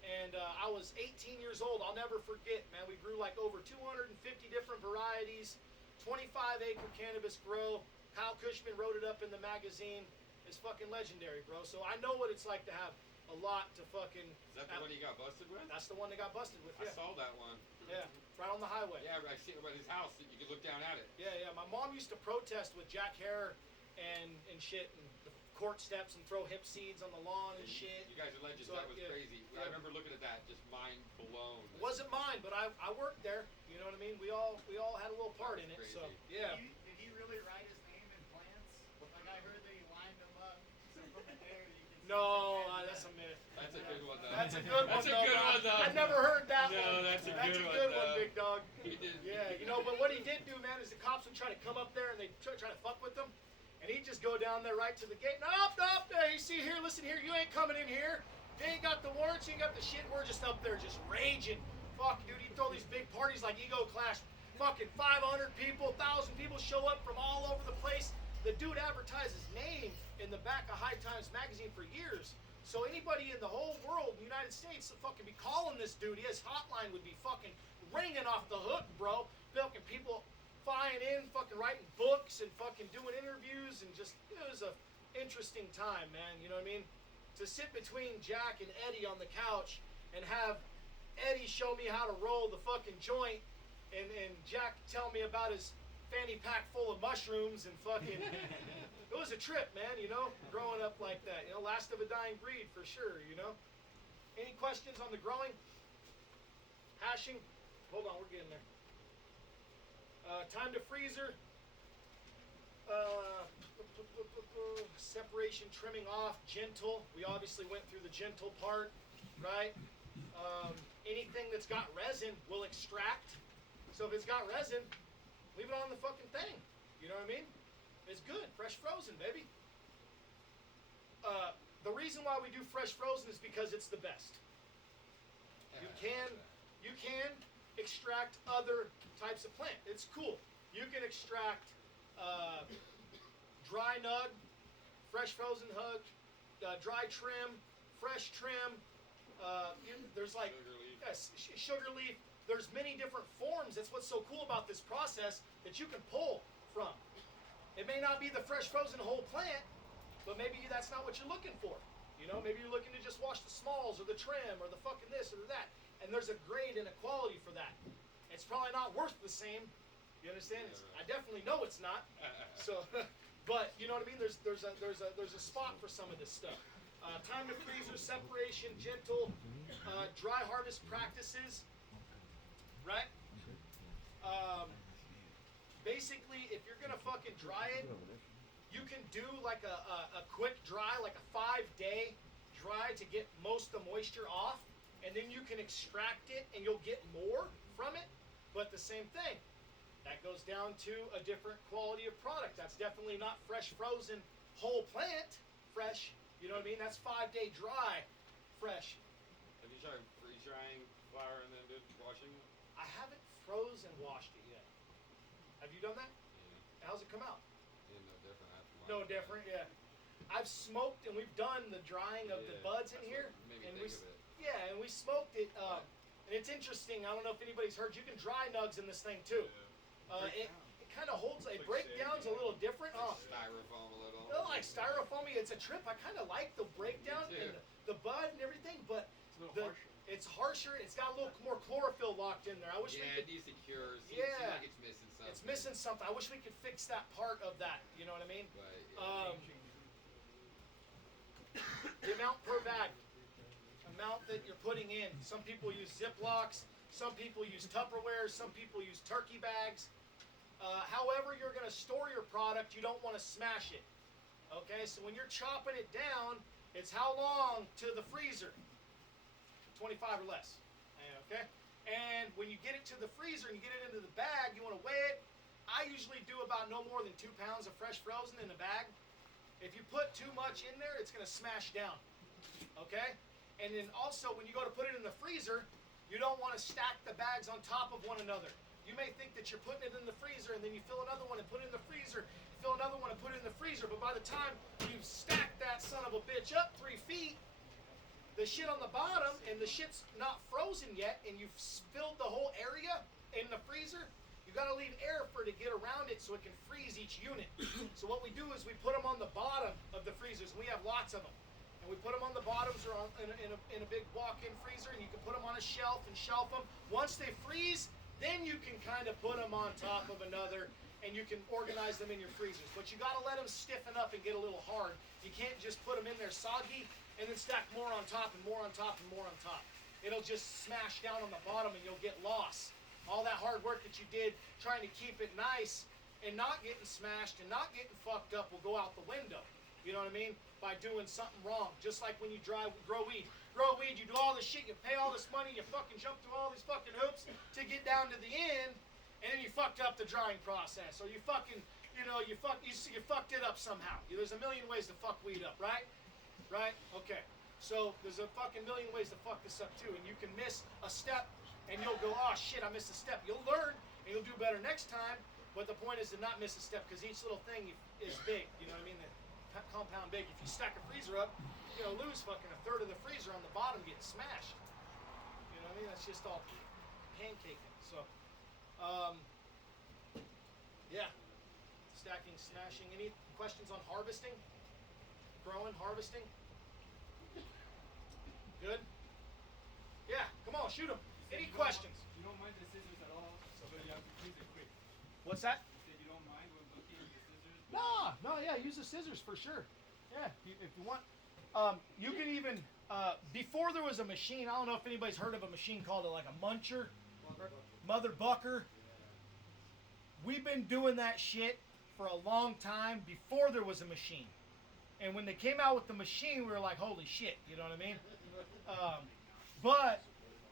And I was 18 years old. I'll never forget, man. We grew like over 250 different varieties, 25-acre cannabis grow. Kyle Cushman wrote it up in the magazine. It's fucking legendary, bro. So I know what it's like to have a a lot to fucking. Is that the one you got busted with? That's the one that got busted with. I Yeah. saw that one. Yeah, right on the highway. Yeah, I see it at his house. You could look down at it. Yeah. My mom used to protest with Jack Hare and shit and the court steps and throw hip seeds on the lawn and shit. You guys are legends. So, That was yeah, crazy. yeah. I remember looking at that, just mind blown. It wasn't mine, but I worked there. You know what I mean? We all had a little part in it. So Crazy. yeah. Did he really write his name in plants? Like I heard that he lined them up. So from there you can. No, that's a myth. That's a good one, though. That's a good That's one. a good one, though. I never heard that No, one. that's a That's good a one, good one, though. big dog. He did. Yeah, you know, but what he did do, man, is the cops would try to come up there and they'd try to fuck with them. And he'd just go down there right to the gate. Nope. You see here, listen here, you ain't coming in here. You ain't got the warrants, you ain't got the shit. We're just up there just raging. Fuck, dude, he'd throw these big parties like Ego Clash. Fucking 500 people, 1,000 people show up from all over the place. The dude advertised his name in the back of High Times magazine for years. So anybody in the whole world, the United States, would fucking be calling this dude. His hotline would be fucking ringing off the hook, bro. Fucking people flying in, fucking writing books and fucking doing interviews and just, it was a interesting time, man. You know what I mean? To sit between Jack and Eddie on the couch and have Eddie show me how to roll the fucking joint and Jack tell me about his fanny pack full of mushrooms and fucking it was a trip, man, you know, growing up like that, you know, last of a dying breed for sure, you know. Any questions on the growing? Hashing? Hold on, we're getting there. Time to freezer. Separation, trimming off, gentle. We obviously went through the gentle part, right? Anything that's got resin will extract. So if it's got resin, leave it on the fucking thing. You know what I mean? It's good. Fresh frozen, baby. The reason why we do fresh frozen is because it's the best. You can extract other types of plant. It's cool. You can extract dry nug, fresh frozen hug, dry trim, fresh trim. There's like sugar leaf. There's many different forms. That's what's so cool about this process that you can pull from. It may not be the fresh frozen whole plant, but maybe that's not what you're looking for. You know, maybe you're looking to just wash the smalls or the trim or the fucking this or that. And there's a grade and a quality for that. It's probably not worth the same. You understand? I definitely know it's not. So, but you know what I mean? There's a spot for some of this stuff. Time to freezer, separation, gentle, dry harvest practices. Right? Basically, if you're gonna fucking dry it, you can do like a quick dry, like a 5-day dry to get most of the moisture off, and then you can extract it and you'll get more from it. But the same thing, that goes down to a different quality of product. That's definitely not fresh frozen whole plant fresh. You know what I mean? That's 5-day dry fresh. Have you tried freeze drying flour and then washing? I haven't frozen washed it yet. Have you done that? Yeah. How's it come out? Yeah, no different after mine. No different, yeah. I've smoked and we've done the drying of the buds in that's here. what made me And think of it. yeah, and we smoked it. And it's interesting. I don't know if anybody's heard. You can dry nugs in this thing too. It kind of holds. It breakdown's a little different. Styrofoam a little. I don't like styrofoamy. It's a trip. I kind of like the breakdown and the bud and everything, but it's harsher. It's got a little more chlorophyll locked in there. I wish we could. It needs to cure. Seems Yeah. like it's missing something. It's missing something. I wish we could fix that part of that. You know what I mean? But, The amount per bag, amount that you're putting in. Some people use Ziplocs. Some people use Tupperware. Some people use turkey bags. However you're going to store your product, you don't want to smash it. Okay, so when you're chopping it down, it's how long to the freezer? 25 or less. Okay? And when you get it to the freezer and you get it into the bag, you want to weigh it. I usually do about no more than 2 pounds of fresh frozen in a bag. If you put too much in there, it's going to smash down. Okay? And then also, when you go to put it in the freezer, you don't want to stack the bags on top of one another. You may think that you're putting it in the freezer, and then you fill another one and put it in the freezer, fill another one and put it in the freezer, but by the time you've stacked that son of a bitch up 3 feet, the shit on the bottom, and the shit's not frozen yet, and you've filled the whole area in the freezer, you gotta leave air for it to get around it so it can freeze each unit. So what we do is we put them on the bottom of the freezers, and we have lots of them. and we put them on the bottoms or in a big walk-in freezer, and you can put them on a shelf and shelf them. Once they freeze, then you can kind of put them on top of another, and you can organize them in your freezers. But you got to let them stiffen up and get a little hard. You can't just put them in there soggy and then stack more on top and more on top and more on top. It'll just smash down on the bottom, and you'll get lost. All that hard work that you did trying to keep it nice and not getting smashed and not getting fucked up will go out the window. You know what I mean? By doing something wrong. Just like when you grow weed. Grow weed, you do all this shit, you pay all this money, you fucking jump through all these fucking hoops to get down to the end, and then you fucked up the drying process. Or you fucking, you fucked it up somehow. There's a million ways to fuck weed up, right? Right? Okay. So there's a fucking million ways to fuck this up too. And you can miss a step, and you'll go, oh shit, I missed a step. You'll learn, and you'll do better next time. But the point is to not miss a step, because each little thing is big. You know what I mean? The compound big. If you stack a freezer up, lose fucking a third of the freezer on the bottom getting smashed. You know what I mean? That's just all pancaking. So, yeah. Stacking, smashing. Any questions on harvesting? Growing, harvesting? Good? Yeah, come on, shoot them. Any questions? You don't mind the scissors at all, so you have to freeze it quick. What's that? You said you don't mind when looking at the scissors? No, yeah, use the scissors for sure. Yeah, if you want. You can even, before there was a machine, I don't know if anybody's heard of a machine called like a muncher, mother bucker. We've been doing that shit for a long time before there was a machine. And when they came out with the machine, we were like, holy shit, you know what I mean? But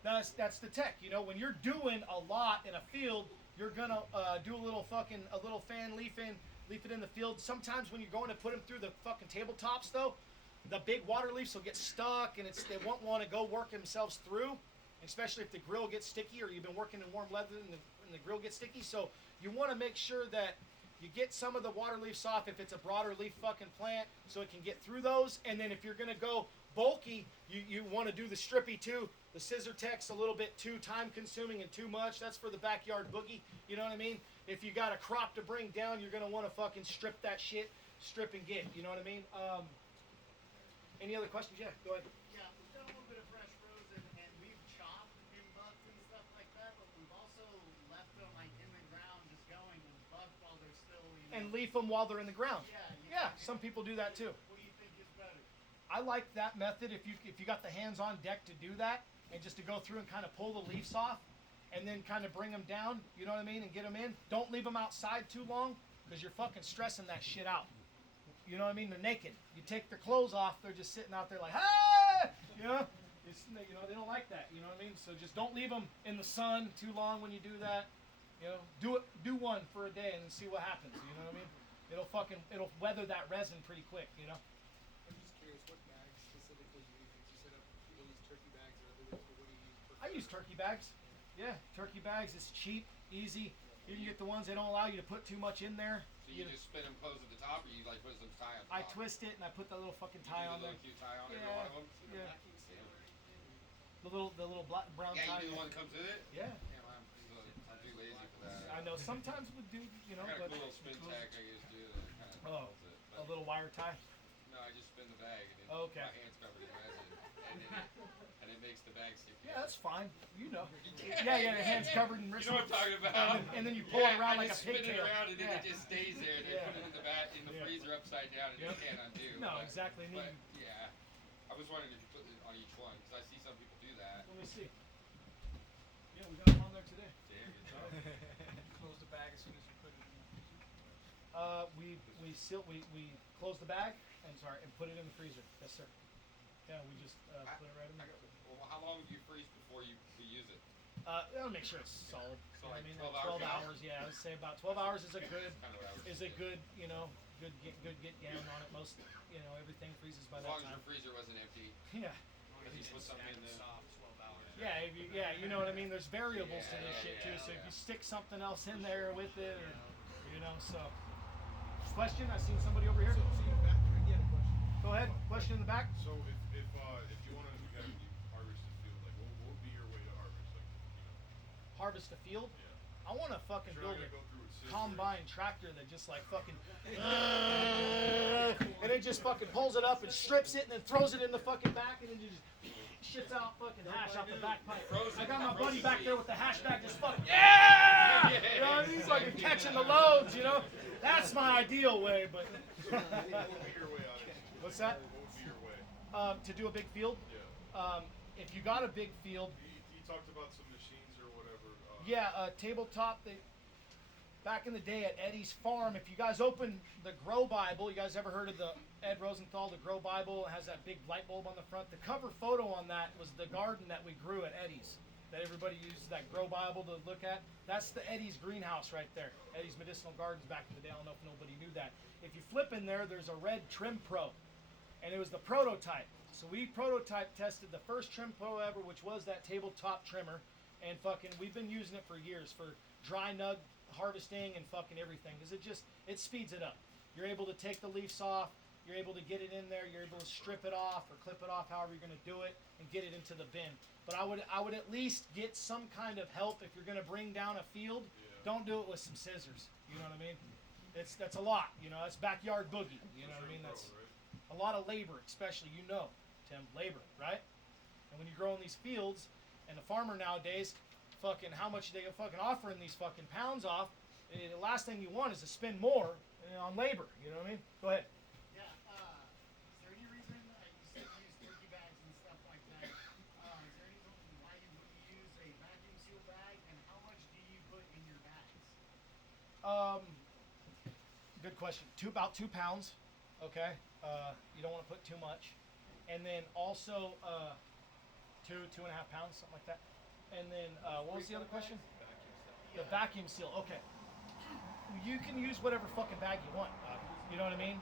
that's the tech, when you're doing a lot in a field, you're gonna do a little fan leaf it in the field. Sometimes when you're going to put them through the fucking tabletops though, the big water leaves will get stuck, and they won't want to go work themselves through, especially if the grill gets sticky or you've been working in warm leather and the grill gets sticky. So you want to make sure that you get some of the water leaves off if it's a broader leaf fucking plant, so it can get through those. And then if you're going to go bulky, you want to do the strippy too. The scissor tech's a little bit too time consuming and too much. That's for the backyard boogie, you know what I mean? If you got a crop to bring down, you're going to want to fucking strip that shit, strip and get, you know what I mean? Any other questions? Yeah, go ahead. Yeah, we've done a little bit of fresh frozen, and we've chopped in bucks and stuff like that, but we've also left them like in the ground just going and bucked while they're still, And leaf them while they're in the ground. Yeah, some people do that too. What do you think is better? I like that method if you got the hands on deck to do that, and just to go through and kind of pull the leaves off, and then kind of bring them down, you know what I mean, and get them in. Don't leave them outside too long, because you're fucking stressing that shit out. You know what I mean? They're naked. You take their clothes off, they're just sitting out there like, hey! They don't like that. You know what I mean? So just don't leave them in the sun too long when you do that. Do one for a day and see what happens. You know what I mean? It'll weather that resin pretty quick. I'm just curious, what bags specifically you use? You said people use turkey bags or other ways, but what do you use? I use turkey bags. Yeah, turkey bags. It's cheap, easy. You can get the ones they don't allow you to put too much in there. So you just spin them closed at the top, or you like put some tie on top? I twist it and I put that little fucking tie on there. You do the little cute tie on every one of them? Yeah. The little black brown tie. Yeah, you do the one that comes with it? Yeah. Damn, I'm too lazy for that. I know. Sometimes we do, I got a cool little spin tech I used to do that kind of holds it. A little wire tie. No, I just spin the bag and then Okay. my hand's covered in resin, and it makes the bag stick. Yeah, that's fine. Yeah, your hand's covered in resin. You know what I'm talking about? And then you pull it around like a pigtail. Spin it around and then it just stays there. And then put it in the freezer upside down and you can't undo. No, exactly. But yeah, I was wondering if you put it on each one because I see some people do that. Let me see. Yeah, we got them on there today. Damn, good job. Close the bag as soon as you put it in the freezer. We close the bag and put it in the freezer. Yes, sir. Yeah, we just put it right in there. Well, how long do you freeze before you use it? I'll make sure it's solid. So You know like what I mean? 12 hours? Yeah, I would say about 12 hours is a good Kind of what I was is a thinking. good get down on it. Most everything freezes by As that long as time. your freezer wasn't empty. Yeah. If you put something in there. Soft 12 hours. Yeah, you know what I mean? There's variables to this shit too. Yeah, So if yeah. you stick something else in there with it, or so. Question? I seen somebody over here. So you back, you had a question. Go ahead. Question in the back. So if you wanted to harvest the field, like what would be your way to harvest? Harvest a field. Yeah. I want to fucking You're build not a gonna go through with scissors. combine tractor that just like fucking, and it just fucking pulls it up and strips it and then throws it in the fucking back and then just shits out fucking hash out the back pipe. I got my buddy back there with the hash bag just fucking, yeah! You know, he's fucking catching the loads, you know? That's my ideal way, but. What would be your way on it? What's that? What would be your way? To do a big field? Yeah. If you got a big field, He talked about some machines or whatever. yeah, tabletop. Back in the day at Eddie's farm, if you guys open the Grow Bible, you guys ever heard of the Ed Rosenthal, the Grow Bible? It has that big light bulb on the front. The cover photo on that was the garden that we grew at Eddie's, that everybody uses that Grow Bible to look at. That's the Eddie's greenhouse right there. Eddie's Medicinal Gardens back in the day. I don't know if nobody knew that. If you flip in there, there's a red Trim Pro, and it was the prototype. So we prototype tested the first Trim Pro ever, which was that tabletop trimmer, and fucking we've been using it for years for dry nug harvesting and fucking everything, because it speeds it up. You're able to take the leaves off, you're able to get it in there, you're able to strip it off or clip it off, however you're going to do it, and get it into the bin. But I would at least get some kind of help if you're going to bring down a field. Don't do it with some scissors. You know what I mean? That's a lot. You know, that's backyard boogie. You know what I mean? That's a lot of labor, especially, you know, Tim, labor, right? And when you're growing these fields, and the farmer nowadays, fucking how much they fucking offering these fucking pounds off, the last thing you want is to spend more on labor. You know what I mean? Go ahead. Yeah, is there any reason you said you use turkey bags and stuff like that? Is there any reason why you wouldn't use a vacuum seal bag, and how much do you put in your bags? Good question. About 2 pounds. Okay. You don't want to put too much, and then also 2.5 pounds, something like that. And then what was the other question? The vacuum seal. Okay. You can use whatever fucking bag you want. You know what I mean?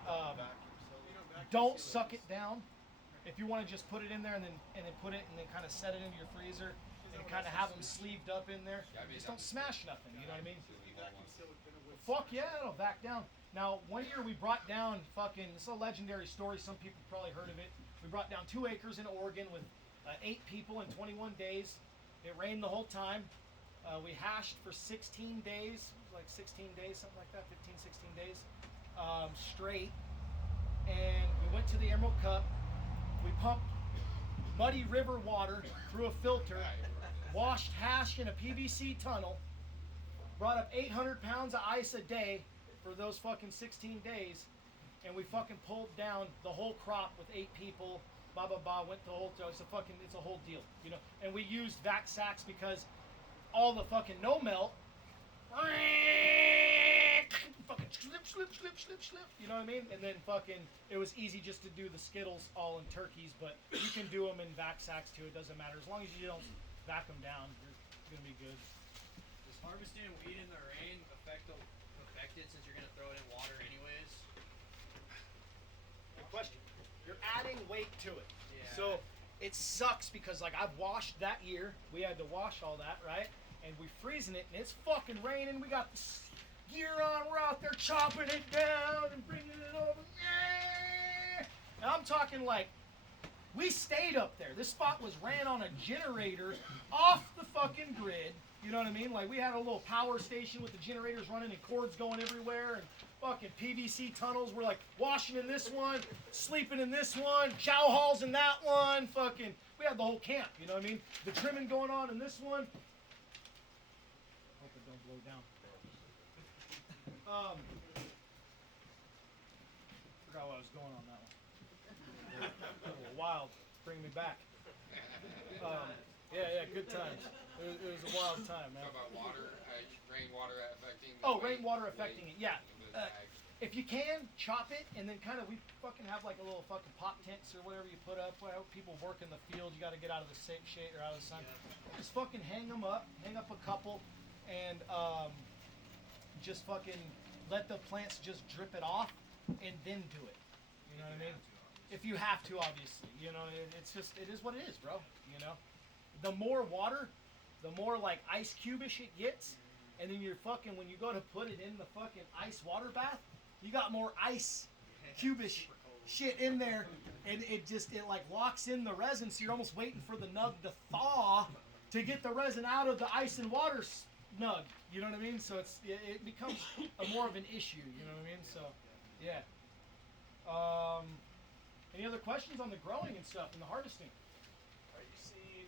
Don't suck it down. If you want to just put it in there and then put it and then kind of set it into your freezer and kind of have them sleeved up in there, just don't smash nothing. You know what I mean? Fuck yeah, it'll back down. Now, one year we brought down fucking, it's a legendary story, some people probably heard of it. We brought down 2 acres in Oregon with 8 people in 21 days. It rained the whole time. We hashed for 16 days, like 16 days, something like that, 15, 16 days, straight. And we went to the Emerald Cup. We pumped muddy river water through a filter, washed hash in a PVC tunnel, brought up 800 pounds of ice a day for those fucking 16 days, and we fucking pulled down the whole crop with 8 people. Blah blah blah. Went the whole. It's a whole deal, you know. And we used vac sacks because all the fucking no melt. Fucking slip. You know what I mean? And then fucking it was easy just to do the Skittles all in turkeys, but you can do them in vac sacks too. It doesn't matter as long as you don't vac them down. You're gonna be good. Does harvesting weed in the rain affect it since you're gonna throw it in water anyways? Good question. You're adding weight to it. Yeah. So it sucks because like I've washed that year. We had to wash all that, right? And we freezing it and it's fucking raining. We got the gear on. We're out there chopping it down and bringing it over. And I'm talking like we stayed up there. This spot was ran on a generator off the fucking grid. You know what I mean? Like we had a little power station with the generators running and cords going everywhere and fucking PVC tunnels. We're like washing in this one, sleeping in this one, chow halls in that one. Fucking, we had the whole camp. You know what I mean? The trimming going on in this one. Hope it don't blow down. Forgot what I was going on that one. A little wild. Bring me back. Yeah, good times. It was a wild time, man. Talk about water, rainwater affecting. Rainwater affecting it. Yeah. If you can, chop it, and then kind of, we fucking have like a little fucking pop tents or whatever you put up. Well, people work in the field, you got to get out of the shade or out of the sun. Just fucking hang them up, hang up a couple, and just fucking let the plants just drip it off, and then do it. You know what I mean? If you have to, obviously. You know, it's just, it is what it is, bro. You know? The more water, the more like ice cube-ish it gets, and then you're fucking, when you go to put it in the fucking ice water bath, you got more ice cubish shit in there, and it like locks in the resin, so you're almost waiting for the nug to thaw to get the resin out of the ice and water nug. You know what I mean? So it becomes a more of an issue. You know what I mean? So, yeah. Any other questions on the growing and stuff and the harvesting? Are you seeing,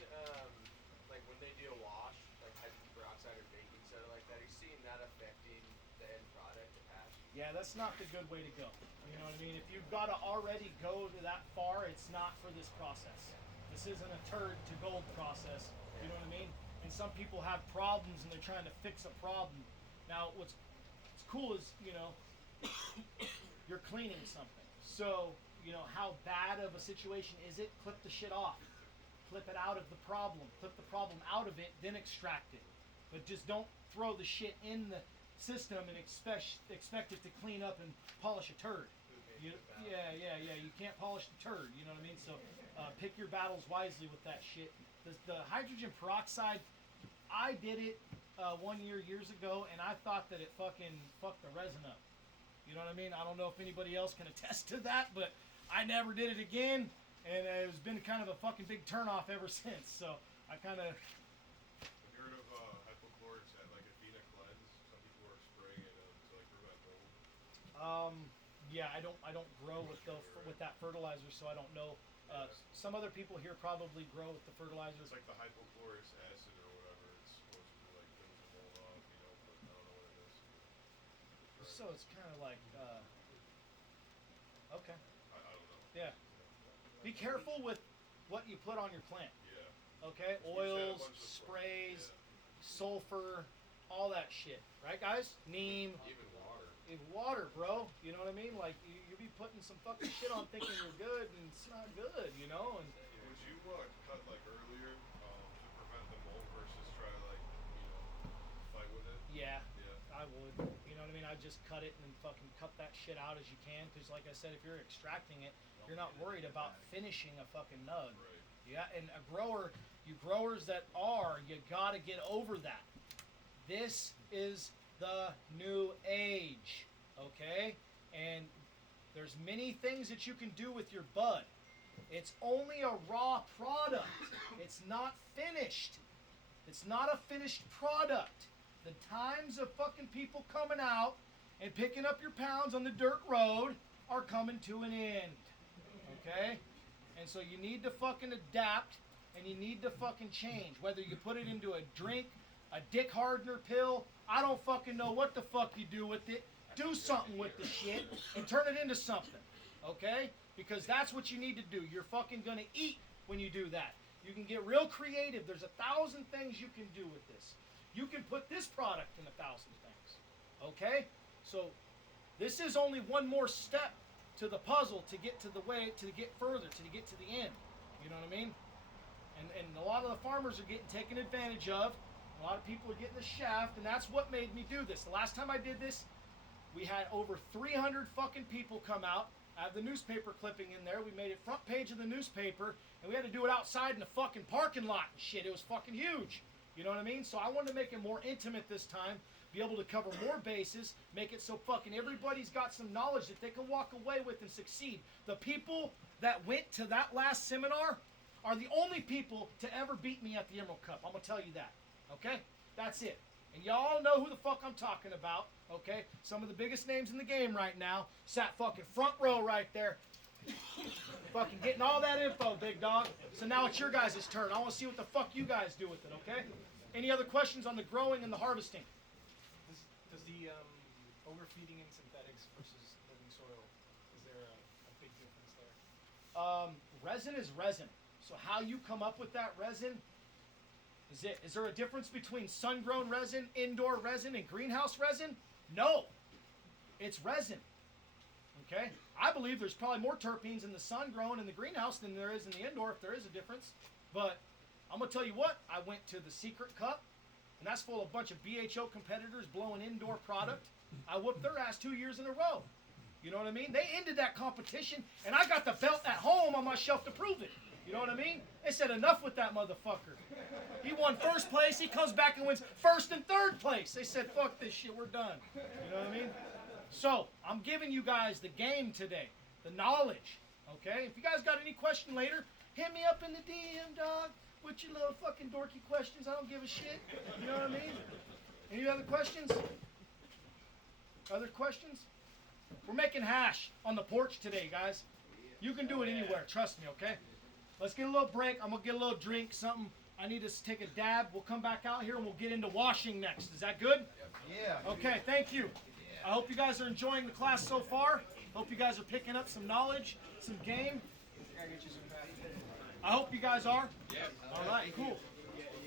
like when they do a wash, like hydrogen peroxide or baking soda like that, are you seeing that affecting the end product of hash? Yeah, that's not the good way to go. You know what I mean? If you've got to already go to that far, it's not for this process. This isn't a turd to gold process. You know what I mean? And some people have problems and they're trying to fix a problem. Now, what's cool is, you know, you're cleaning something. So, you know, how bad of a situation is it? Clip the shit off. Clip it out of the problem. Clip the problem out of it, then extract it. But just don't throw the shit in the system and expect it to clean up and polish a turd. Yeah. You can't polish the turd. You know what I mean? So pick your battles wisely with that shit. The hydrogen peroxide, I did it 1 year years ago, and I thought that it fucking fucked the resin up. You know what I mean? I don't know if anybody else can attest to that, but I never did it again, and it's been kind of a fucking big turnoff ever since. So I kind of. Have you heard of hypochlorous at like Athena cleanse? Some people are spraying it to like prevent mold. Yeah, I don't grow with that fertilizer, so I don't know. Some other people here probably grow with the fertilizer. It's like the hypochlorous acid or whatever. It's supposed to like kills the mold off, you know, but I don't know what it is. So it's kind of like, okay, I don't know. yeah. Be careful with what you put on your plant. Yeah. Okay, You said a oils, bunch of sprays, yeah. sulfur, all that shit, right, guys? Neem, Even water. water, bro. You know what I mean? Like you be putting some fucking shit on thinking you're good, and it's not good, you know. And Would you cut like earlier to prevent the mold versus try to like, you know, fight with it? yeah, Yeah. I would. You know what I mean? I just cut it and fucking cut that shit out as you can, because like I said, if you're extracting it, you're not worried about finishing a fucking nug. Right. Yeah, and a grower, you growers that are, you gotta get over that. This is the new age, okay? And there's many things that you can do with your bud. It's only a raw product. It's not finished. It's not a finished product. The times of fucking people coming out and picking up your pounds on the dirt road are coming to an end, okay? And so you need to fucking adapt, and you need to fucking change. Whether you put it into a drink, a dick hardener pill, I don't fucking know what the fuck you do with it. Do something with the shit and turn it into something, okay? Because that's what you need to do. You're fucking gonna eat when you do that. You can get real creative. There's 1,000 things you can do with this. You can put this product in 1,000 things, okay? So this is only one more step to the puzzle to get to the way, to get further, to get to the end. You know what I mean? And a lot of the farmers are getting taken advantage of. A lot of people are getting the shaft, and that's what made me do this. The last time I did this, we had over 300 fucking people come out. I have the newspaper clipping in there. We made it front page of the newspaper, and we had to do it outside in the fucking parking lot and shit. It was fucking huge. You know what I mean? So I wanted to make it more intimate this time, be able to cover more bases, make it so fucking everybody's got some knowledge that they can walk away with and succeed. The people that went to that last seminar are the only people to ever beat me at the Emerald Cup. I'm going to tell you that. Okay? That's it. And y'all know who the fuck I'm talking about. Okay? Some of the biggest names in the game right now sat fucking front row right there. Fucking getting all that info, big dog. So now it's your guys' turn. I want to see what the fuck you guys do with it, okay? Any other questions on the growing and the harvesting? Does the overfeeding in synthetics versus living soil, is there a big difference there? Resin is resin. So how you come up with that resin is it. Is there a difference between sun-grown resin, indoor resin, and greenhouse resin? No. It's resin. Okay? I believe there's probably more terpenes in the sun-grown in the greenhouse than there is in the indoor, if there is a difference. But I'm going to tell you what. I went to the Secret Cup, and that's full of a bunch of BHO competitors blowing indoor product. I whooped their ass 2 years in a row. You know what I mean? They ended that competition, and I got the belt at home on my shelf to prove it. You know what I mean? They said enough with that motherfucker. He won first place. He comes back and wins first and third place. They said, fuck this shit. We're done. You know what I mean? So I'm giving you guys the game today, the knowledge. Okay? If you guys got any question later, hit me up in the DM, dog, with your little fucking dorky questions. I don't give a shit. You know what I mean? Any other questions? Other questions? We're making hash on the porch today, guys. You can do it anywhere, trust me, okay? Let's get a little break. I'm gonna get a little drink, something. I need to take a dab. We'll come back out here and we'll get into washing next. Is that good? Yeah. Okay, thank you. I hope you guys are enjoying the class so far. Hope you guys are picking up some knowledge, some game. I hope you guys are. Yes. All right, cool.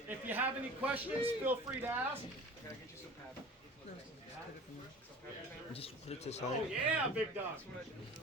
If you have any questions, feel free to ask. Just put it to the side. Oh yeah, big dog.